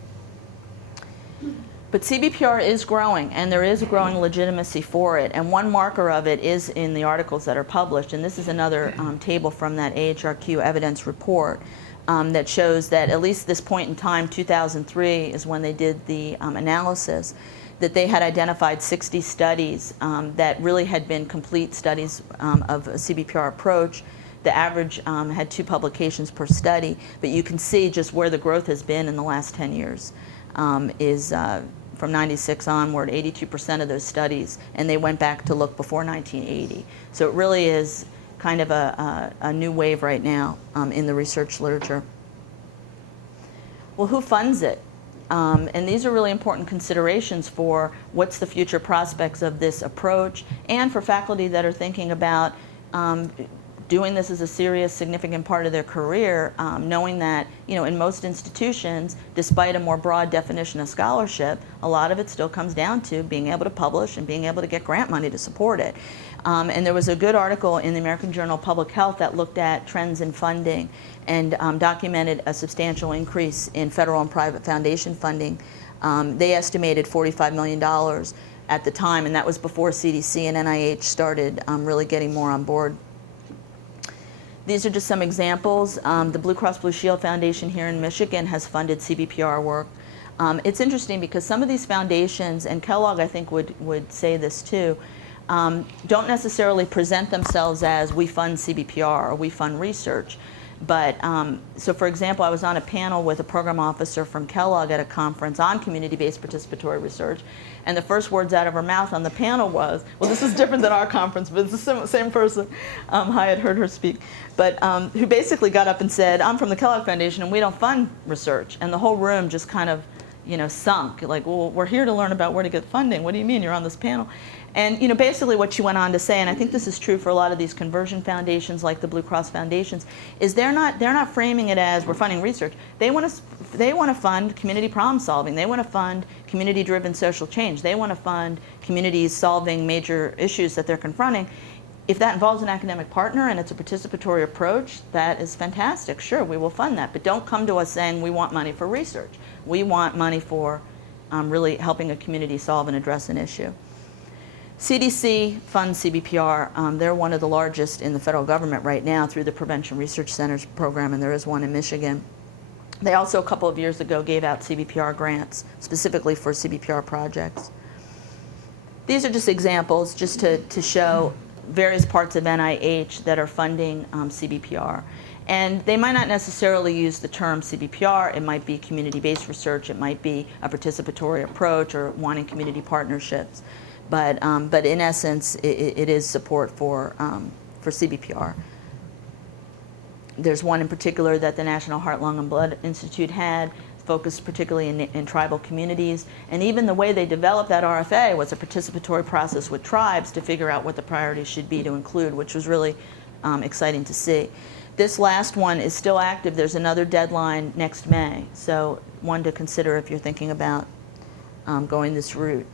But CBPR is growing, and there is a growing legitimacy for it. And one marker of it is in the articles that are published. And this is another table from that AHRQ evidence report. That shows that at least this point in time, 2003 is when they did the analysis, that they had identified 60 studies that really had been complete studies of a CBPR approach. The average had 2 publications per study, but you can see just where the growth has been in the last 10 years is from 96 onward, 82% of those studies, and they went back to look before 1980. So it really is kind of a new wave right now in the research literature. Well, who funds it? And these are really important considerations for what's the future prospects of this approach, and for faculty that are thinking about doing this as a serious, significant part of their career, knowing that, in most institutions, despite a more broad definition of scholarship, a lot of it still comes down to being able to publish and being able to get grant money to support it. And there was a good article in the American Journal of Public Health that looked at trends in funding and documented a substantial increase in federal and private foundation funding. They estimated $45 million at the time, and that was before CDC and NIH started really getting more on board. These are just some examples. The Blue Cross Blue Shield Foundation here in Michigan has funded CBPR work. It's interesting because some of these foundations, and Kellogg I think would say this too, don't necessarily present themselves as we fund CBPR or we fund research. But so for example, I was on a panel with a program officer from Kellogg at a conference on community-based participatory research, and the first words out of her mouth on the panel was, well, this is different than our conference, but it's the same person. I had heard her speak, but who basically got up and said, I'm from the Kellogg Foundation and we don't fund research. And the whole room just kind of, sunk. Like, well, we're here to learn about where to get funding. What do you mean you're on this panel? And basically what she went on to say, and I think this is true for a lot of these conversion foundations like the Blue Cross foundations, is they're not framing it as we're funding research. They want to fund community problem solving. They want to fund community-driven social change. They want to fund communities solving major issues that they're confronting. If that involves an academic partner and it's a participatory approach, that is fantastic. Sure, we will fund that. But don't come to us saying we want money for research. We want money for really helping a community solve and address an issue. CDC funds CBPR. They're one of the largest in the federal government right now through the Prevention Research Centers program, and there is one in Michigan. They also, a couple of years ago, gave out CBPR grants specifically for CBPR projects. These are just examples just to show various parts of NIH that are funding CBPR. And they might not necessarily use the term CBPR. It might be community-based research. It might be a participatory approach or wanting community partnerships. But in essence, it is support for CBPR. There's one in particular that the National Heart, Lung, and Blood Institute had, focused particularly in tribal communities. And even the way they developed that RFA was a participatory process with tribes to figure out what the priorities should be to include, which was really exciting to see. This last one is still active. There's another deadline next May, so one to consider if you're thinking about going this route.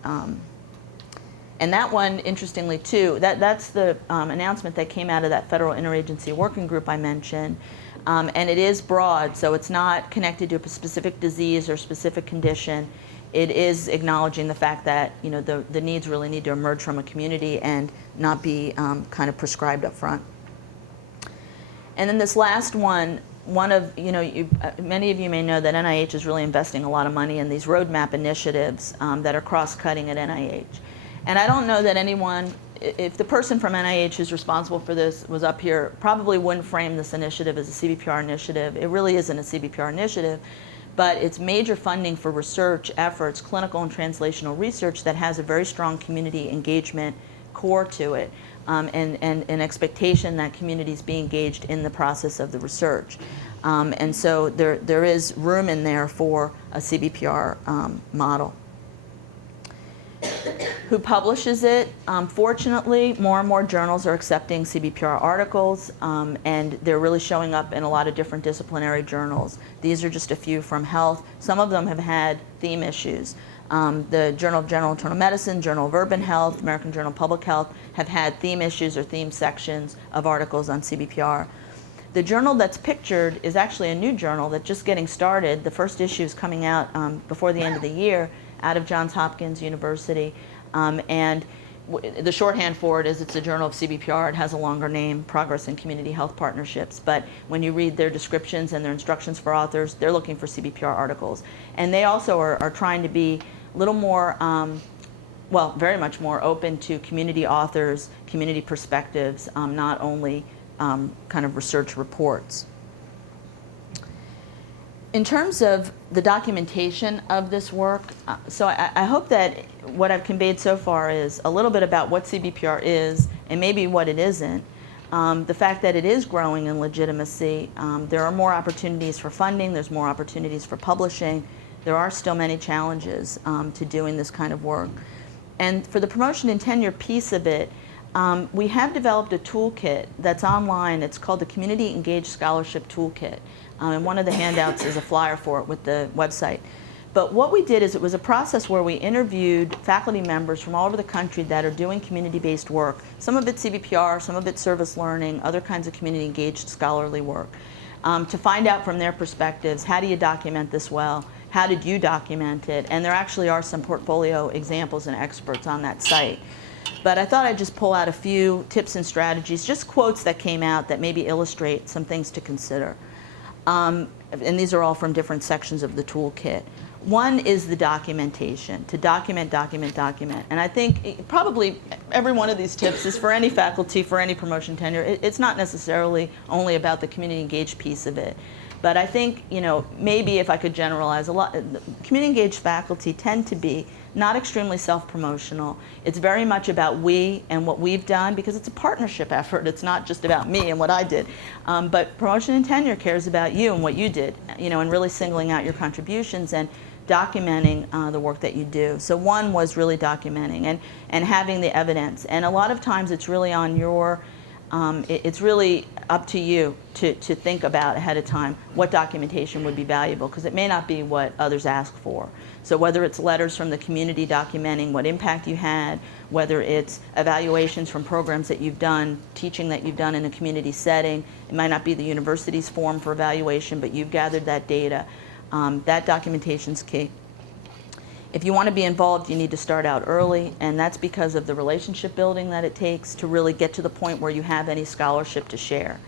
And that one, interestingly too, that's the announcement that came out of that federal interagency working group I mentioned. And it is broad, so it's not connected to a specific disease or specific condition. It is acknowledging the fact that the needs really need to emerge from a community and not be kind of prescribed up front. And then this last one, many of you may know that NIH is really investing a lot of money in these roadmap initiatives that are cross-cutting at NIH. And I don't know that anyone, if the person from NIH who's responsible for this was up here, probably wouldn't frame this initiative as a CBPR initiative. It really isn't a CBPR initiative, but it's major funding for research efforts, clinical and translational research that has a very strong community engagement core to it, and an expectation that communities be engaged in the process of the research. And so there is room in there for a CBPR model. Who publishes it? Fortunately, more and more journals are accepting CBPR articles, and they're really showing up in a lot of different disciplinary journals. These are just a few from health. Some of them have had theme issues. The Journal of General Internal Medicine, Journal of Urban Health, American Journal of Public Health have had theme issues or theme sections of articles on CBPR. The journal that's pictured is actually a new journal that's just getting started. The first issue is coming out before the end of the year out of Johns Hopkins University. And the shorthand for it is it's a journal of CBPR. It has a longer name, Progress in Community Health Partnerships. But when you read their descriptions and their instructions for authors, they're looking for CBPR articles. And they also are trying to be a little more, well, very much more open to community authors, community perspectives, not only kind of research reports. In terms of the documentation of this work, so I hope that what I've conveyed so far is a little bit about what CBPR is and maybe what it isn't. The fact that it is growing in legitimacy, there are more opportunities for funding, there's more opportunities for publishing. There are still many challenges to doing this kind of work. And for the promotion and tenure piece of it, we have developed a toolkit that's online. It's called the Community Engaged Scholarship Toolkit. And one of the handouts is a flyer for it with the website. But what we did is it was a process where we interviewed faculty members from all over the country that are doing community-based work. Some of it CBPR, some of it service learning, other kinds of community-engaged scholarly work, to find out from their perspectives, how do you document this well? How did you document it? And there actually are some portfolio examples and experts on that site. But I thought I'd just pull out a few tips and strategies, just quotes that came out that maybe illustrate some things to consider. and these are all from different sections of the toolkit. One is the documentation, to document. And I think probably every one of these tips is for any faculty, for any promotion tenure. It's not necessarily only about the community engaged piece of it. But I think, maybe if I could generalize, a lot, community engaged faculty tend to be not extremely self-promotional. It's very much about we and what we've done, because it's a partnership effort. It's not just about me and what I did. But promotion and tenure cares about you and what you did, and really singling out your contributions and documenting the work that you do. So one was really documenting and having the evidence. And a lot of times it's really on your, it's really up to you to think about ahead of time what documentation would be valuable, because it may not be what others ask for. So whether it's letters from the community documenting what impact you had, whether it's evaluations from programs that you've done, teaching that you've done in a community setting, it might not be the university's form for evaluation, but you've gathered that data. That documentation's key. If you want to be involved, you need to start out early, and that's because of the relationship building that it takes to really get to the point where you have any scholarship to share.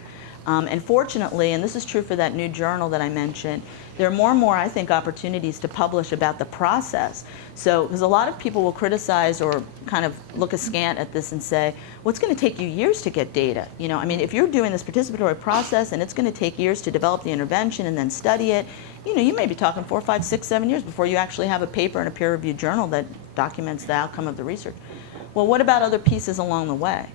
And fortunately, and this is true for that new journal that I mentioned, there are more and more, I think, opportunities to publish about the process. So, because a lot of people will criticize or kind of look askant at this and say, well, it's going to take you years to get data. I mean, if you're doing this participatory process and it's going to take years to develop the intervention and then study it, you may be talking 4, 5, 6, 7 years before you actually have a paper in a peer-reviewed journal that documents the outcome of the research. Well, what about other pieces along the way?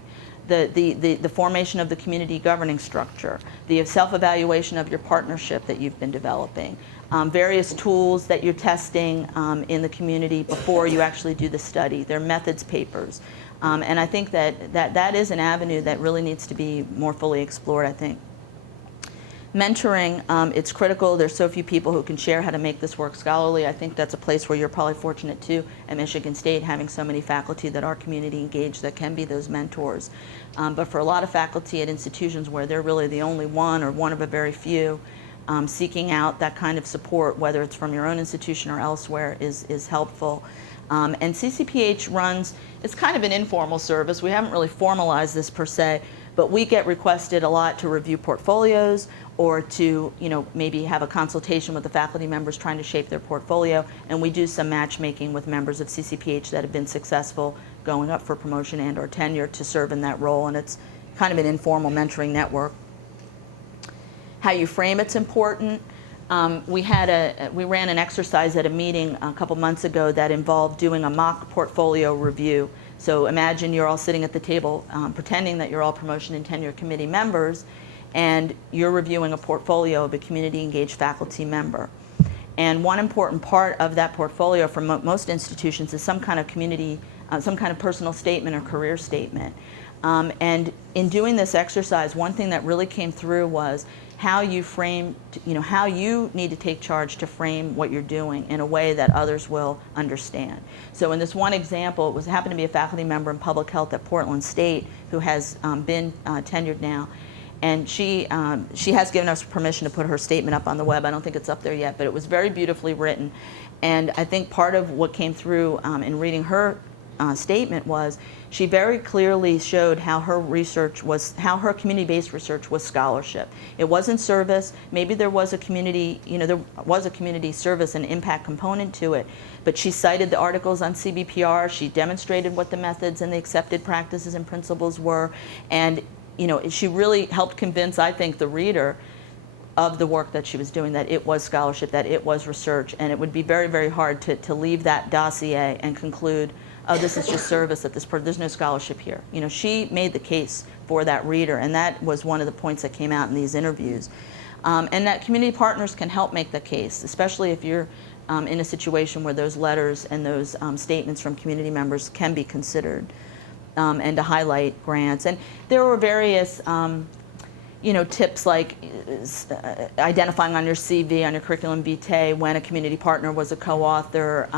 The formation of the community governing structure, the self-evaluation of your partnership that you've been developing, various tools that you're testing in the community before you actually do the study, their methods papers. And I think that is an avenue that really needs to be more fully explored, I think. Mentoring, it's critical. There's so few people who can share how to make this work scholarly. I think that's a place where you're probably fortunate too at Michigan State, having so many faculty that are community engaged that can be those mentors. But for a lot of faculty at institutions where they're really the only one or one of a very few, seeking out that kind of support, whether it's from your own institution or elsewhere, is helpful. And CCPH runs, it's kind of an informal service. We haven't really formalized this per se, but we get requested a lot to review portfolios or to, maybe have a consultation with the faculty members trying to shape their portfolio. And we do some matchmaking with members of CCPH that have been successful going up for promotion and or tenure to serve in that role. And it's kind of an informal mentoring network. How you frame it's important. We ran an exercise at a meeting a couple months ago that involved doing a mock portfolio review. So imagine you're all sitting at the table pretending that you're all promotion and tenure committee members, and you're reviewing a portfolio of a community engaged faculty member. And one important part of that portfolio for most institutions is some kind of community, some kind of personal statement or career statement. And in doing this exercise, one thing that really came through was how you frame, how you need to take charge to frame what you're doing in a way that others will understand. So in this one example, it happened to be a faculty member in public health at Portland State who has been tenured now. And she has given us permission to put her statement up on the web. I don't think it's up there yet, but it was very beautifully written. And I think part of what came through in reading her statement was she very clearly showed how her research was, how her community-based research was scholarship. It wasn't service. Maybe there was a community, there was a community service and impact component to it, but she cited the articles on CBPR. She demonstrated what the methods and the accepted practices and principles were, and she really helped convince, I think, the reader of the work that she was doing, that it was scholarship, that it was research, and it would be very, very hard to leave that dossier and conclude, oh, this is just service at this point. There's no scholarship here. She made the case for that reader, and that was one of the points that came out in these interviews. And that community partners can help make the case, especially if you're in a situation where those letters and those statements from community members can be considered, and to highlight grants. And there were various tips like identifying on your CV, on your curriculum vitae, when a community partner was a co-author,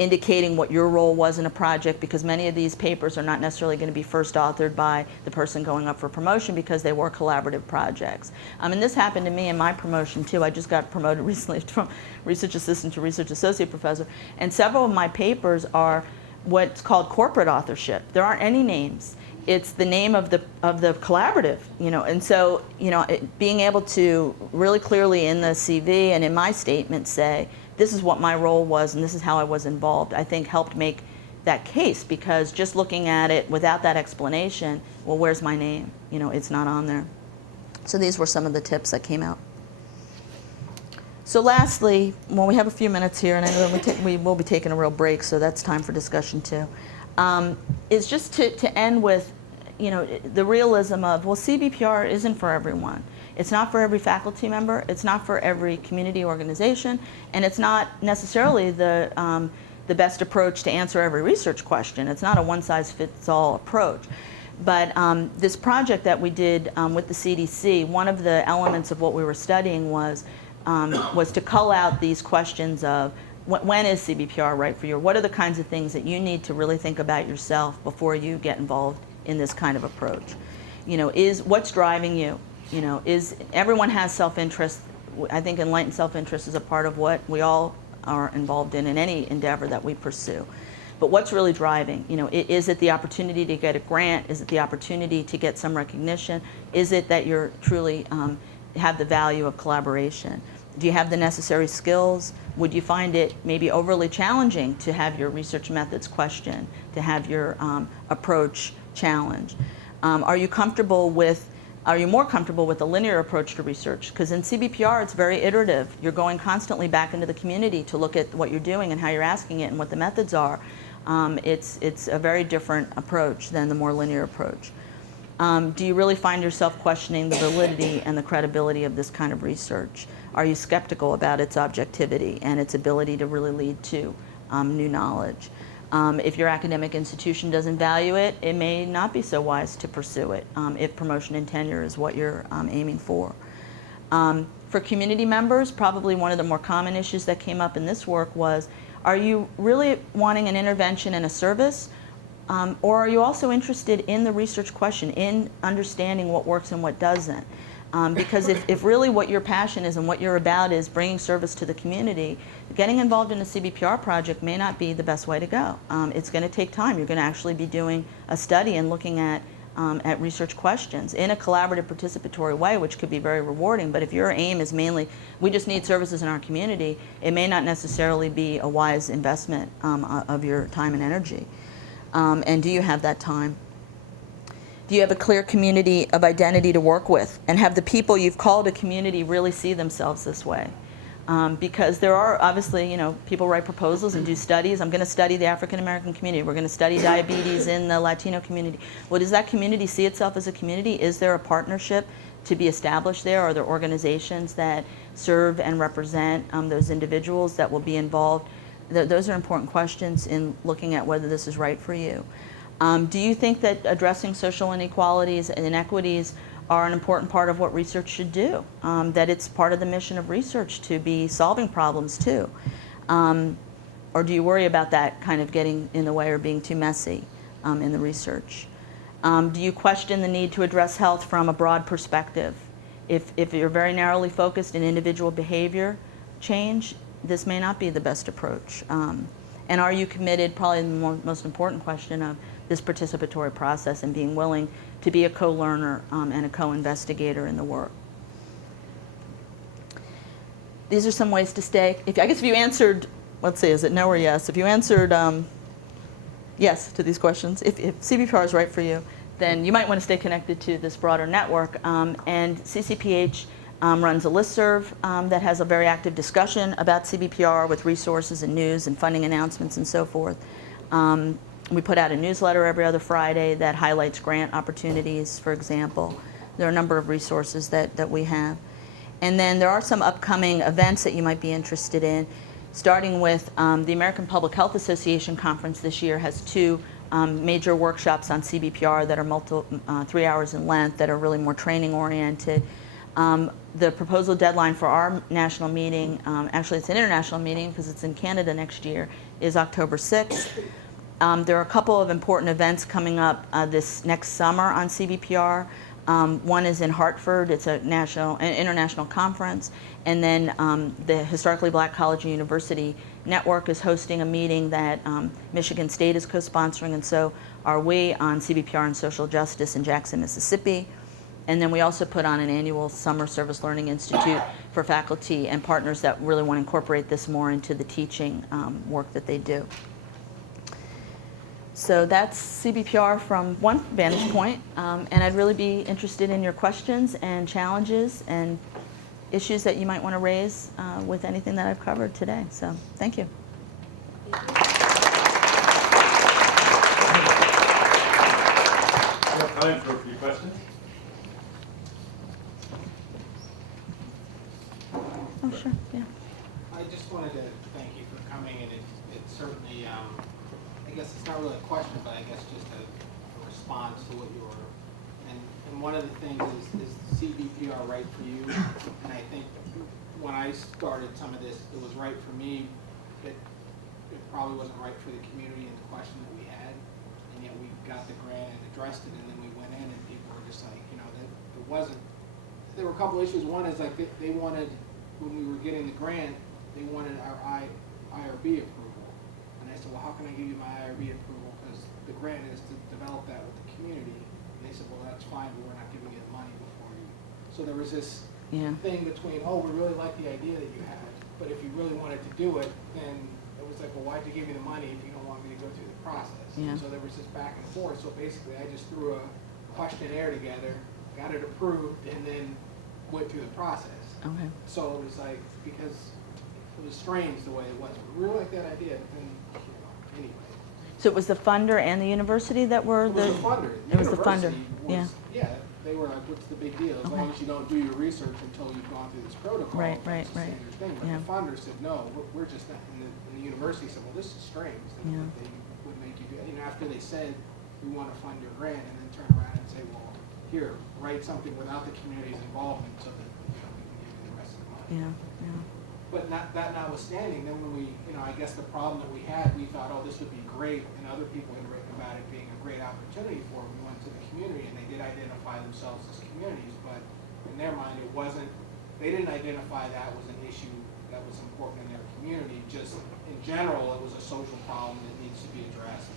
indicating what your role was in a project, because many of these papers are not necessarily going to be first authored by the person going up for promotion because they were collaborative projects. And this happened to me in my promotion too. I just got promoted recently from research assistant to research associate professor, and several of my papers are what's called corporate authorship. There aren't any names. it's the name of the collaborative, and so, being able to really clearly in the CV and in my statement say, this is what my role was and this is how I was involved, I think helped make that case, because just looking at it without that explanation, well, where's my name? It's not on there. So these were some of the tips that came out. So lastly, well, we have a few minutes here, and I know we will be taking a real break, so that's time for discussion too, is just to end with, the realism of, well, CBPR isn't for everyone. It's not for every faculty member, it's not for every community organization, and it's not necessarily the best approach to answer every research question. It's not a one-size-fits-all approach. But this project that we did with the CDC, one of the elements of what we were studying was to cull out these questions of, when is CBPR right for you? What are the kinds of things that you need to really think about yourself before you get involved in this kind of approach? Is what's driving you? Everyone has self-interest. I think enlightened self-interest is a part of what we all are involved in any endeavor that we pursue. But what's really driving? Is it the opportunity to get a grant? Is it the opportunity to get some recognition? Is it that you're truly have the value of collaboration? Do you have the necessary skills? Would you find it maybe overly challenging to have your research methods questioned, to have your approach challenged? Are you more comfortable with a linear approach to research? Because in CBPR, it's very iterative. You're going constantly back into the community to look at what you're doing and how you're asking it and what the methods are. It's a very different approach than the more linear approach. Do you really find yourself questioning the validity and the credibility of this kind of research? Are you skeptical about its objectivity and its ability to really lead to new knowledge? If your academic institution doesn't value it, it may not be so wise to pursue it if promotion and tenure is what you're aiming for. For community members, probably one of the more common issues that came up in this work was, are you really wanting an intervention and a service? Or are you also interested in the research question, in understanding what works and what doesn't? Because if really what your passion is and what you're about is bringing service to the community, getting involved in a CBPR project may not be the best way to go. It's going to take time. You're going to actually be doing a study and looking at research questions in a collaborative, participatory way, which could be very rewarding. But if your aim is mainly, we just need services in our community, it may not necessarily be a wise investment of your time and energy. And do you have that time? Do you have a clear community of identity to work with? And have the people you've called a community really see themselves this way? Because there are obviously, people write proposals and do studies. I'm going to study the African American community. We're going to study diabetes in the Latino community. Well, does that community see itself as a community? Is there a partnership to be established there? Are there organizations that serve and represent those individuals that will be involved? Those are important questions in looking at whether this is right for you. Do you think that addressing social inequalities and inequities are an important part of what research should do? That it's part of the mission of research to be solving problems too? Or do you worry about that kind of getting in the way or being too messy in the research? Do you question the need to address health from a broad perspective? If you're very narrowly focused in individual behavior change, this may not be the best approach. And are you committed, probably the most important question, of this participatory process and being willing to be a co-learner and a co-investigator in the work? These are some ways to stay. I guess if you answered, let's see, is it no or yes? If you answered yes to these questions, if CBPR is right for you, then you might want to stay connected to this broader network. And CCPH runs a listserv that has a very active discussion about CBPR with resources and news and funding announcements and so forth. We put out a newsletter every other Friday that highlights grant opportunities, for example. There are a number of resources that we have. And then there are some upcoming events that you might be interested in, starting with the American Public Health Association conference this year has two major workshops on CBPR that are 3 hours in length that are really more training oriented. The proposal deadline for our national meeting, actually it's an international meeting because it's in Canada next year, is October 6th. There are a couple of important events coming up this next summer on CBPR. One is in Hartford. It's an international conference. And then the Historically Black College and University Network is hosting a meeting that Michigan State is co-sponsoring. And so are we on CBPR and social justice in Jackson, Mississippi. And then we also put on an annual Summer Service Learning Institute for faculty and partners that really want to incorporate this more into the teaching work that they do. So that's CBPR from one vantage point, and I'd really be interested in your questions and challenges and issues that you might want to raise with anything that I've covered today. So thank you. We have time for a few questions. Oh, sure, yeah. I just wanted to thank you for coming, and it certainly, I guess it's not really a question, but I guess just a response to what you were, and one of the things is CBPR right for you? And I think when I started some of this, it was right for me, but it probably wasn't right for the community and the question that we had, and yet we got the grant and addressed it, and then we went in and people were just like, you know, that it wasn't, there were a couple issues. One is like they wanted, when we were getting the grant, they wanted our IRB approval. And I said, well, how can I give you my IRB approval? Because the grant is to develop that with the community. And they said, well, that's fine, but we're not giving you the money before you. So there was this thing between, oh, we really like the idea that you had, but if you really wanted to do it, then it was like, well, why'd you give me the money if you don't want me to go through the process? And so there was this back and forth. So basically, I just threw a questionnaire together, got it approved, and then went through the process. Okay. So it was like, because it was strange the way it was. We really like that idea, but then, you know, anyway. So it was the funder and the university that were It was the funder. It was the funder, yeah. Yeah, they were like, what's the big deal? As long as you don't do your research until you've gone through this protocol, Right. that's the standard thing. But the funder said, no, we're just not, and the university said, well, this is strange that they would make you do it. You know, after they said, we want to fund your grant, and then turn around and say, well, here, write something without the community's involvement so that, you know, we can give you the rest of the money. But that notwithstanding, then when we, you know, I guess the problem that we had, we thought, oh, this would be great, and other people had written about it being a great opportunity for them. We went to the community, and they did identify themselves as communities, but in their mind, it wasn't, they didn't identify that was an issue that was important in their community. Just in general, it was a social problem that needs to be addressed.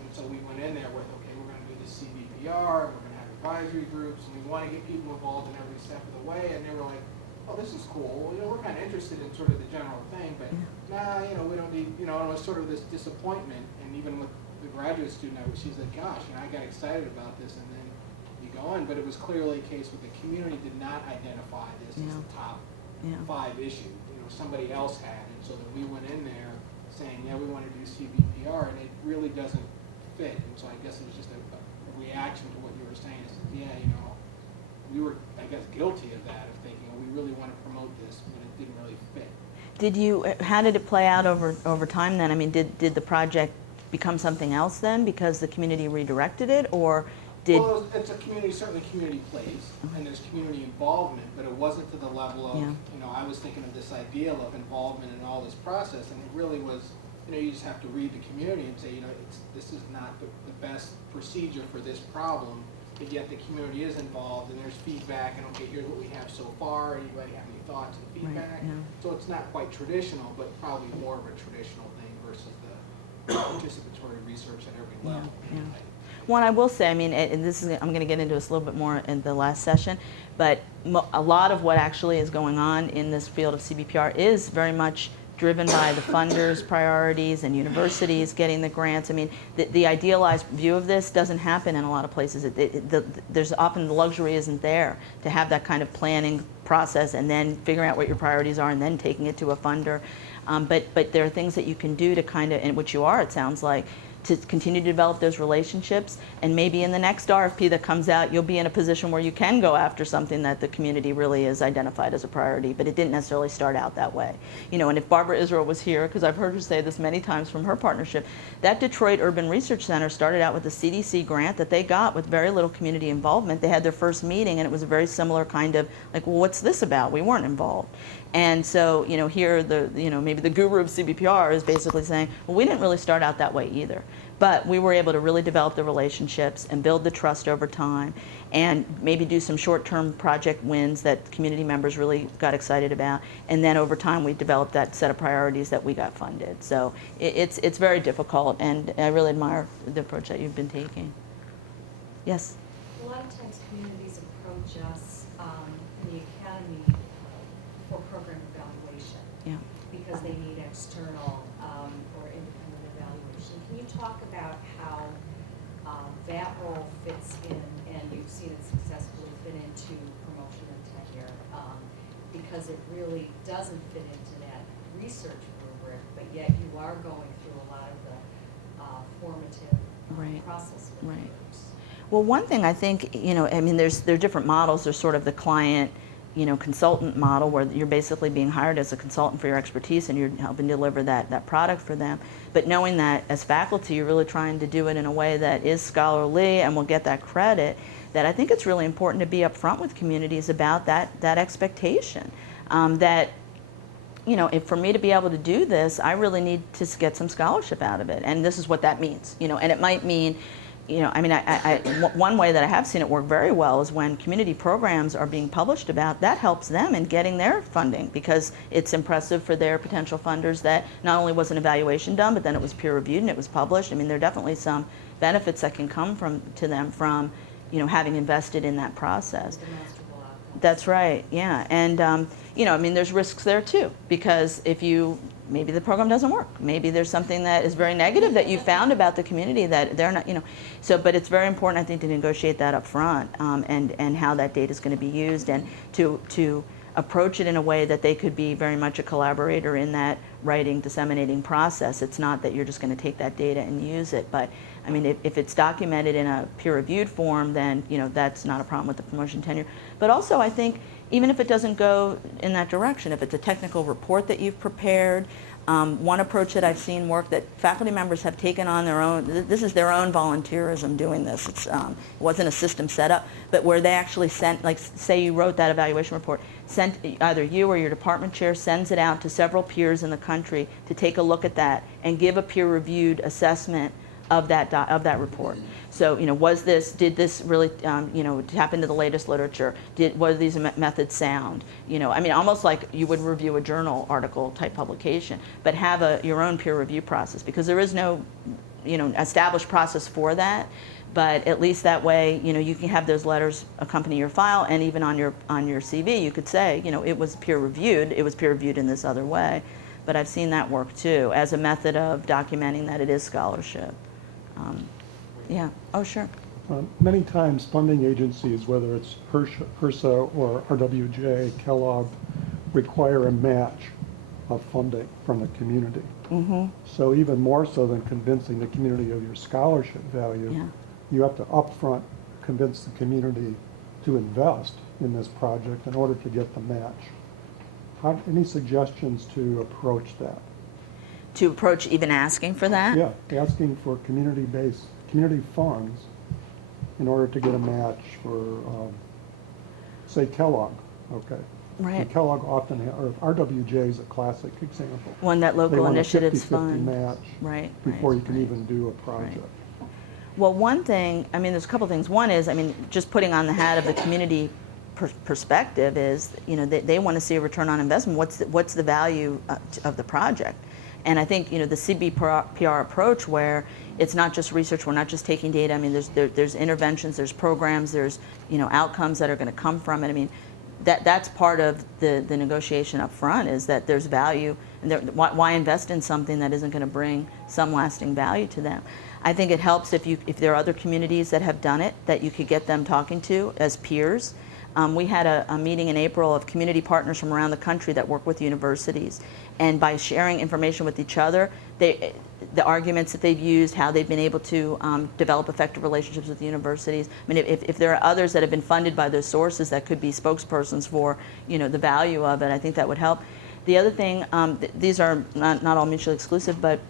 And so we went in there with, okay, we're going to do the CBPR, we're going to have advisory groups, and we want to get people involved in every step of the way, and they were like, oh, this is cool. You know, we're kind of interested in sort of the general thing, but nah, you know, we don't need, you know, and it was sort of this disappointment. And even with the graduate student, she's like, gosh, you know, I got excited about this, and then you go on. But it was clearly a case where the community did not identify this as the top 5 issue. You know, somebody else had, and so then we went in there saying, yeah, we want to do CBPR, and it really doesn't fit. And so I guess it was just a reaction to what you were saying. Is, yeah, you know, we were, I guess, guilty of that, of thinking, oh, we really want to promote this, but it didn't really fit. Did you, how did it play out over time then? I mean, did the project become something else then because the community redirected it, or did? Well, it's a community, certainly community plays, and there's community involvement, but it wasn't to the level of, you know, I was thinking of this ideal of involvement in all this process, and it really was, you know, you just have to read the community and say, you know, this is not the best procedure for this problem, but yet the community is involved, and there's feedback, and okay, here's what we have so far, anybody have any thoughts and feedback? So it's not quite traditional, but probably more of a traditional thing versus the participatory research at every level. One, I will say, I mean, and this is, I'm going to get into this a little bit more in the last session, but a lot of what actually is going on in this field of CBPR is very much driven by the funders' priorities and universities getting the grants. I mean, the idealized view of this doesn't happen in a lot of places. There's often the luxury isn't there to have that kind of planning process and then figuring out what your priorities are and then taking it to a funder. But there are things that you can do to kind of, and which you are, it sounds like, to continue to develop those relationships, and maybe in the next RFP that comes out, you'll be in a position where you can go after something that the community really is identified as a priority, but it didn't necessarily start out that way. You know, and if Barbara Israel was here, because I've heard her say this many times from her partnership, that Detroit Urban Research Center started out with a CDC grant that they got with very little community involvement. They had their first meeting, and it was a very similar kind of, like, well, what's this about? We weren't involved. And so, here maybe the guru of CBPR is basically saying, well, we didn't really start out that way either. But we were able to really develop the relationships and build the trust over time and maybe do some short-term project wins that community members really got excited about. And then over time, we developed that set of priorities that we got funded. So it's very difficult, and I really admire the approach that you've been taking. Yes? A lot of times communities approach us in the academy for program evaluation. Yeah. Because they need external or independent evaluation. Can you talk about how that role fits in, and you've seen it successfully fit into promotion and tenure, because it really doesn't fit into that research rubric, but yet you are going through a lot of the formative process with Right. groups. Well, one thing I think, there are different models. There's sort of the client, consultant model where you're basically being hired as a consultant for your expertise and you're helping deliver that product for them. But knowing that as faculty, you're really trying to do it in a way that is scholarly and will get that credit, that I think it's really important to be upfront with communities about that expectation. That, if for me to be able to do this, I really need to get some scholarship out of it. And this is what that means, and it might mean, one way that I have seen it work very well is when community programs are being published about, that helps them in getting their funding, because it's impressive for their potential funders that not only was an evaluation done, but then it was peer reviewed and it was published. There are definitely some benefits that can come to them from, having invested in that process. Demonstrable outcomes. That's right, yeah. And, there's risks there too, because maybe the program doesn't work. Maybe there's something that is very negative that you found about the community that they're not, but it's very important, I think, to negotiate that up front, and how that data is going to be used, and to approach it in a way that they could be very much a collaborator in that writing, disseminating process. It's not that you're just going to take that data and use it, but if it's documented in a peer-reviewed form, then that's not a problem with the promotion tenure. But also, I think, even if it doesn't go in that direction, if it's a technical report that you've prepared, one approach that I've seen work that faculty members have taken on their own, this is their own volunteerism doing this. It wasn't a system set up, but where they actually sent, like say you wrote that evaluation report, sent either you or your department chair sends it out to several peers in the country to take a look at that and give a peer-reviewed assessment of that report. So, did this really, tap into the latest literature? Were these methods sound? Almost like you would review a journal article type publication, but have your own peer review process, because there is no, established process for that. But at least that way, you can have those letters accompany your file, and even on your CV, you could say, it was peer reviewed. It was peer reviewed in this other way. But I've seen that work too as a method of documenting that it is scholarship. Yeah. Oh, sure. Many times funding agencies, whether it's HRSA or RWJ, Kellogg, require a match of funding from the community. Mm-hmm. So even more so than convincing the community of your scholarship value, Yeah. you have to upfront convince the community to invest in this project in order to get the match. Any suggestions to approach that? To approach even asking for that? Yeah, asking for community funds in order to get a match for, say, Kellogg, okay? Right. And Kellogg often, or RWJ is a classic example. One that local initiatives They want a 50-50 fund. match Right. before you can right. even do a project. Right. Well, one thing, there's a couple things. One is, just putting on the hat of the community perspective is, they want to see a return on investment. What's the value of the project? And I think, the CBPR approach, where it's not just research, we're not just taking data. There's interventions, there's programs, there's, outcomes that are going to come from it. That's part of the negotiation up front, is that there's value, and why invest in something that isn't going to bring some lasting value to them? I think it helps if there are other communities that have done it, that you could get them talking to as peers. We had a meeting in April of community partners from around the country that work with universities, and by sharing information with each other, the arguments that they've used, how they've been able to develop effective relationships with universities. If there are others that have been funded by those sources that could be spokespersons for, the value of it, I think that would help. The other thing, these are not all mutually exclusive, but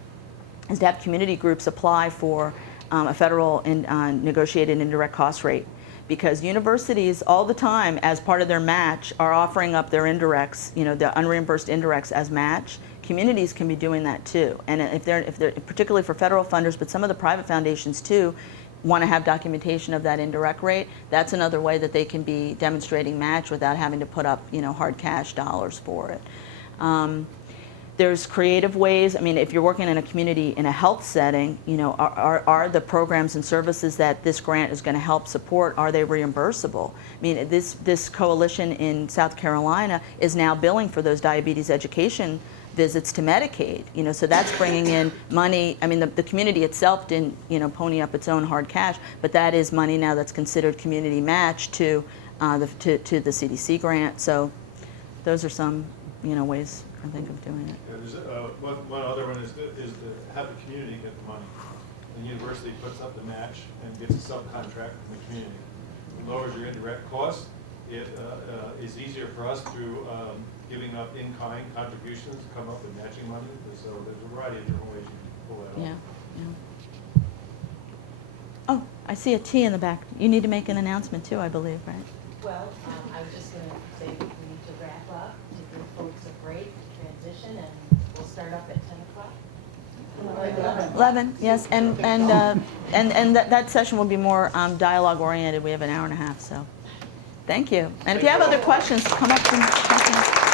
is to have community groups apply for a federal and negotiated indirect cost rate. because universities all the time, as part of their match, are offering up their indirects, the unreimbursed indirects as match. Communities can be doing that too, and if they're particularly for federal funders, but some of the private foundations too, want to have documentation of that indirect rate. That's another way that they can be demonstrating match without having to put up hard cash dollars for it. There's creative ways. I mean, if you're working in a community in a health setting, are the programs and services that this grant is going to help support, are they reimbursable? I mean, this coalition in South Carolina is now billing for those diabetes education visits to Medicaid, so that's bringing in money. I mean, the community itself didn't, pony up its own hard cash, but that is money now that's considered community match to the CDC grant. So those are some, ways I think of doing it. Yeah, there's one other one is to have the community get the money. The university puts up the match and gets a subcontract from the community. It lowers your indirect costs. It is easier for us through giving up in-kind contributions to come up with matching money. So there's a variety of different ways you can pull that off. Yeah. Oh, I see a T in the back. You need to make an announcement too, I believe, right? Well, I was just going to say we need to wrap up to give folks a break, transition, and we'll start up at 10 o'clock. 11, yes, and that session will be more dialogue oriented. We have an hour and a half, so thank you. And if you have other questions, come up and talk to us.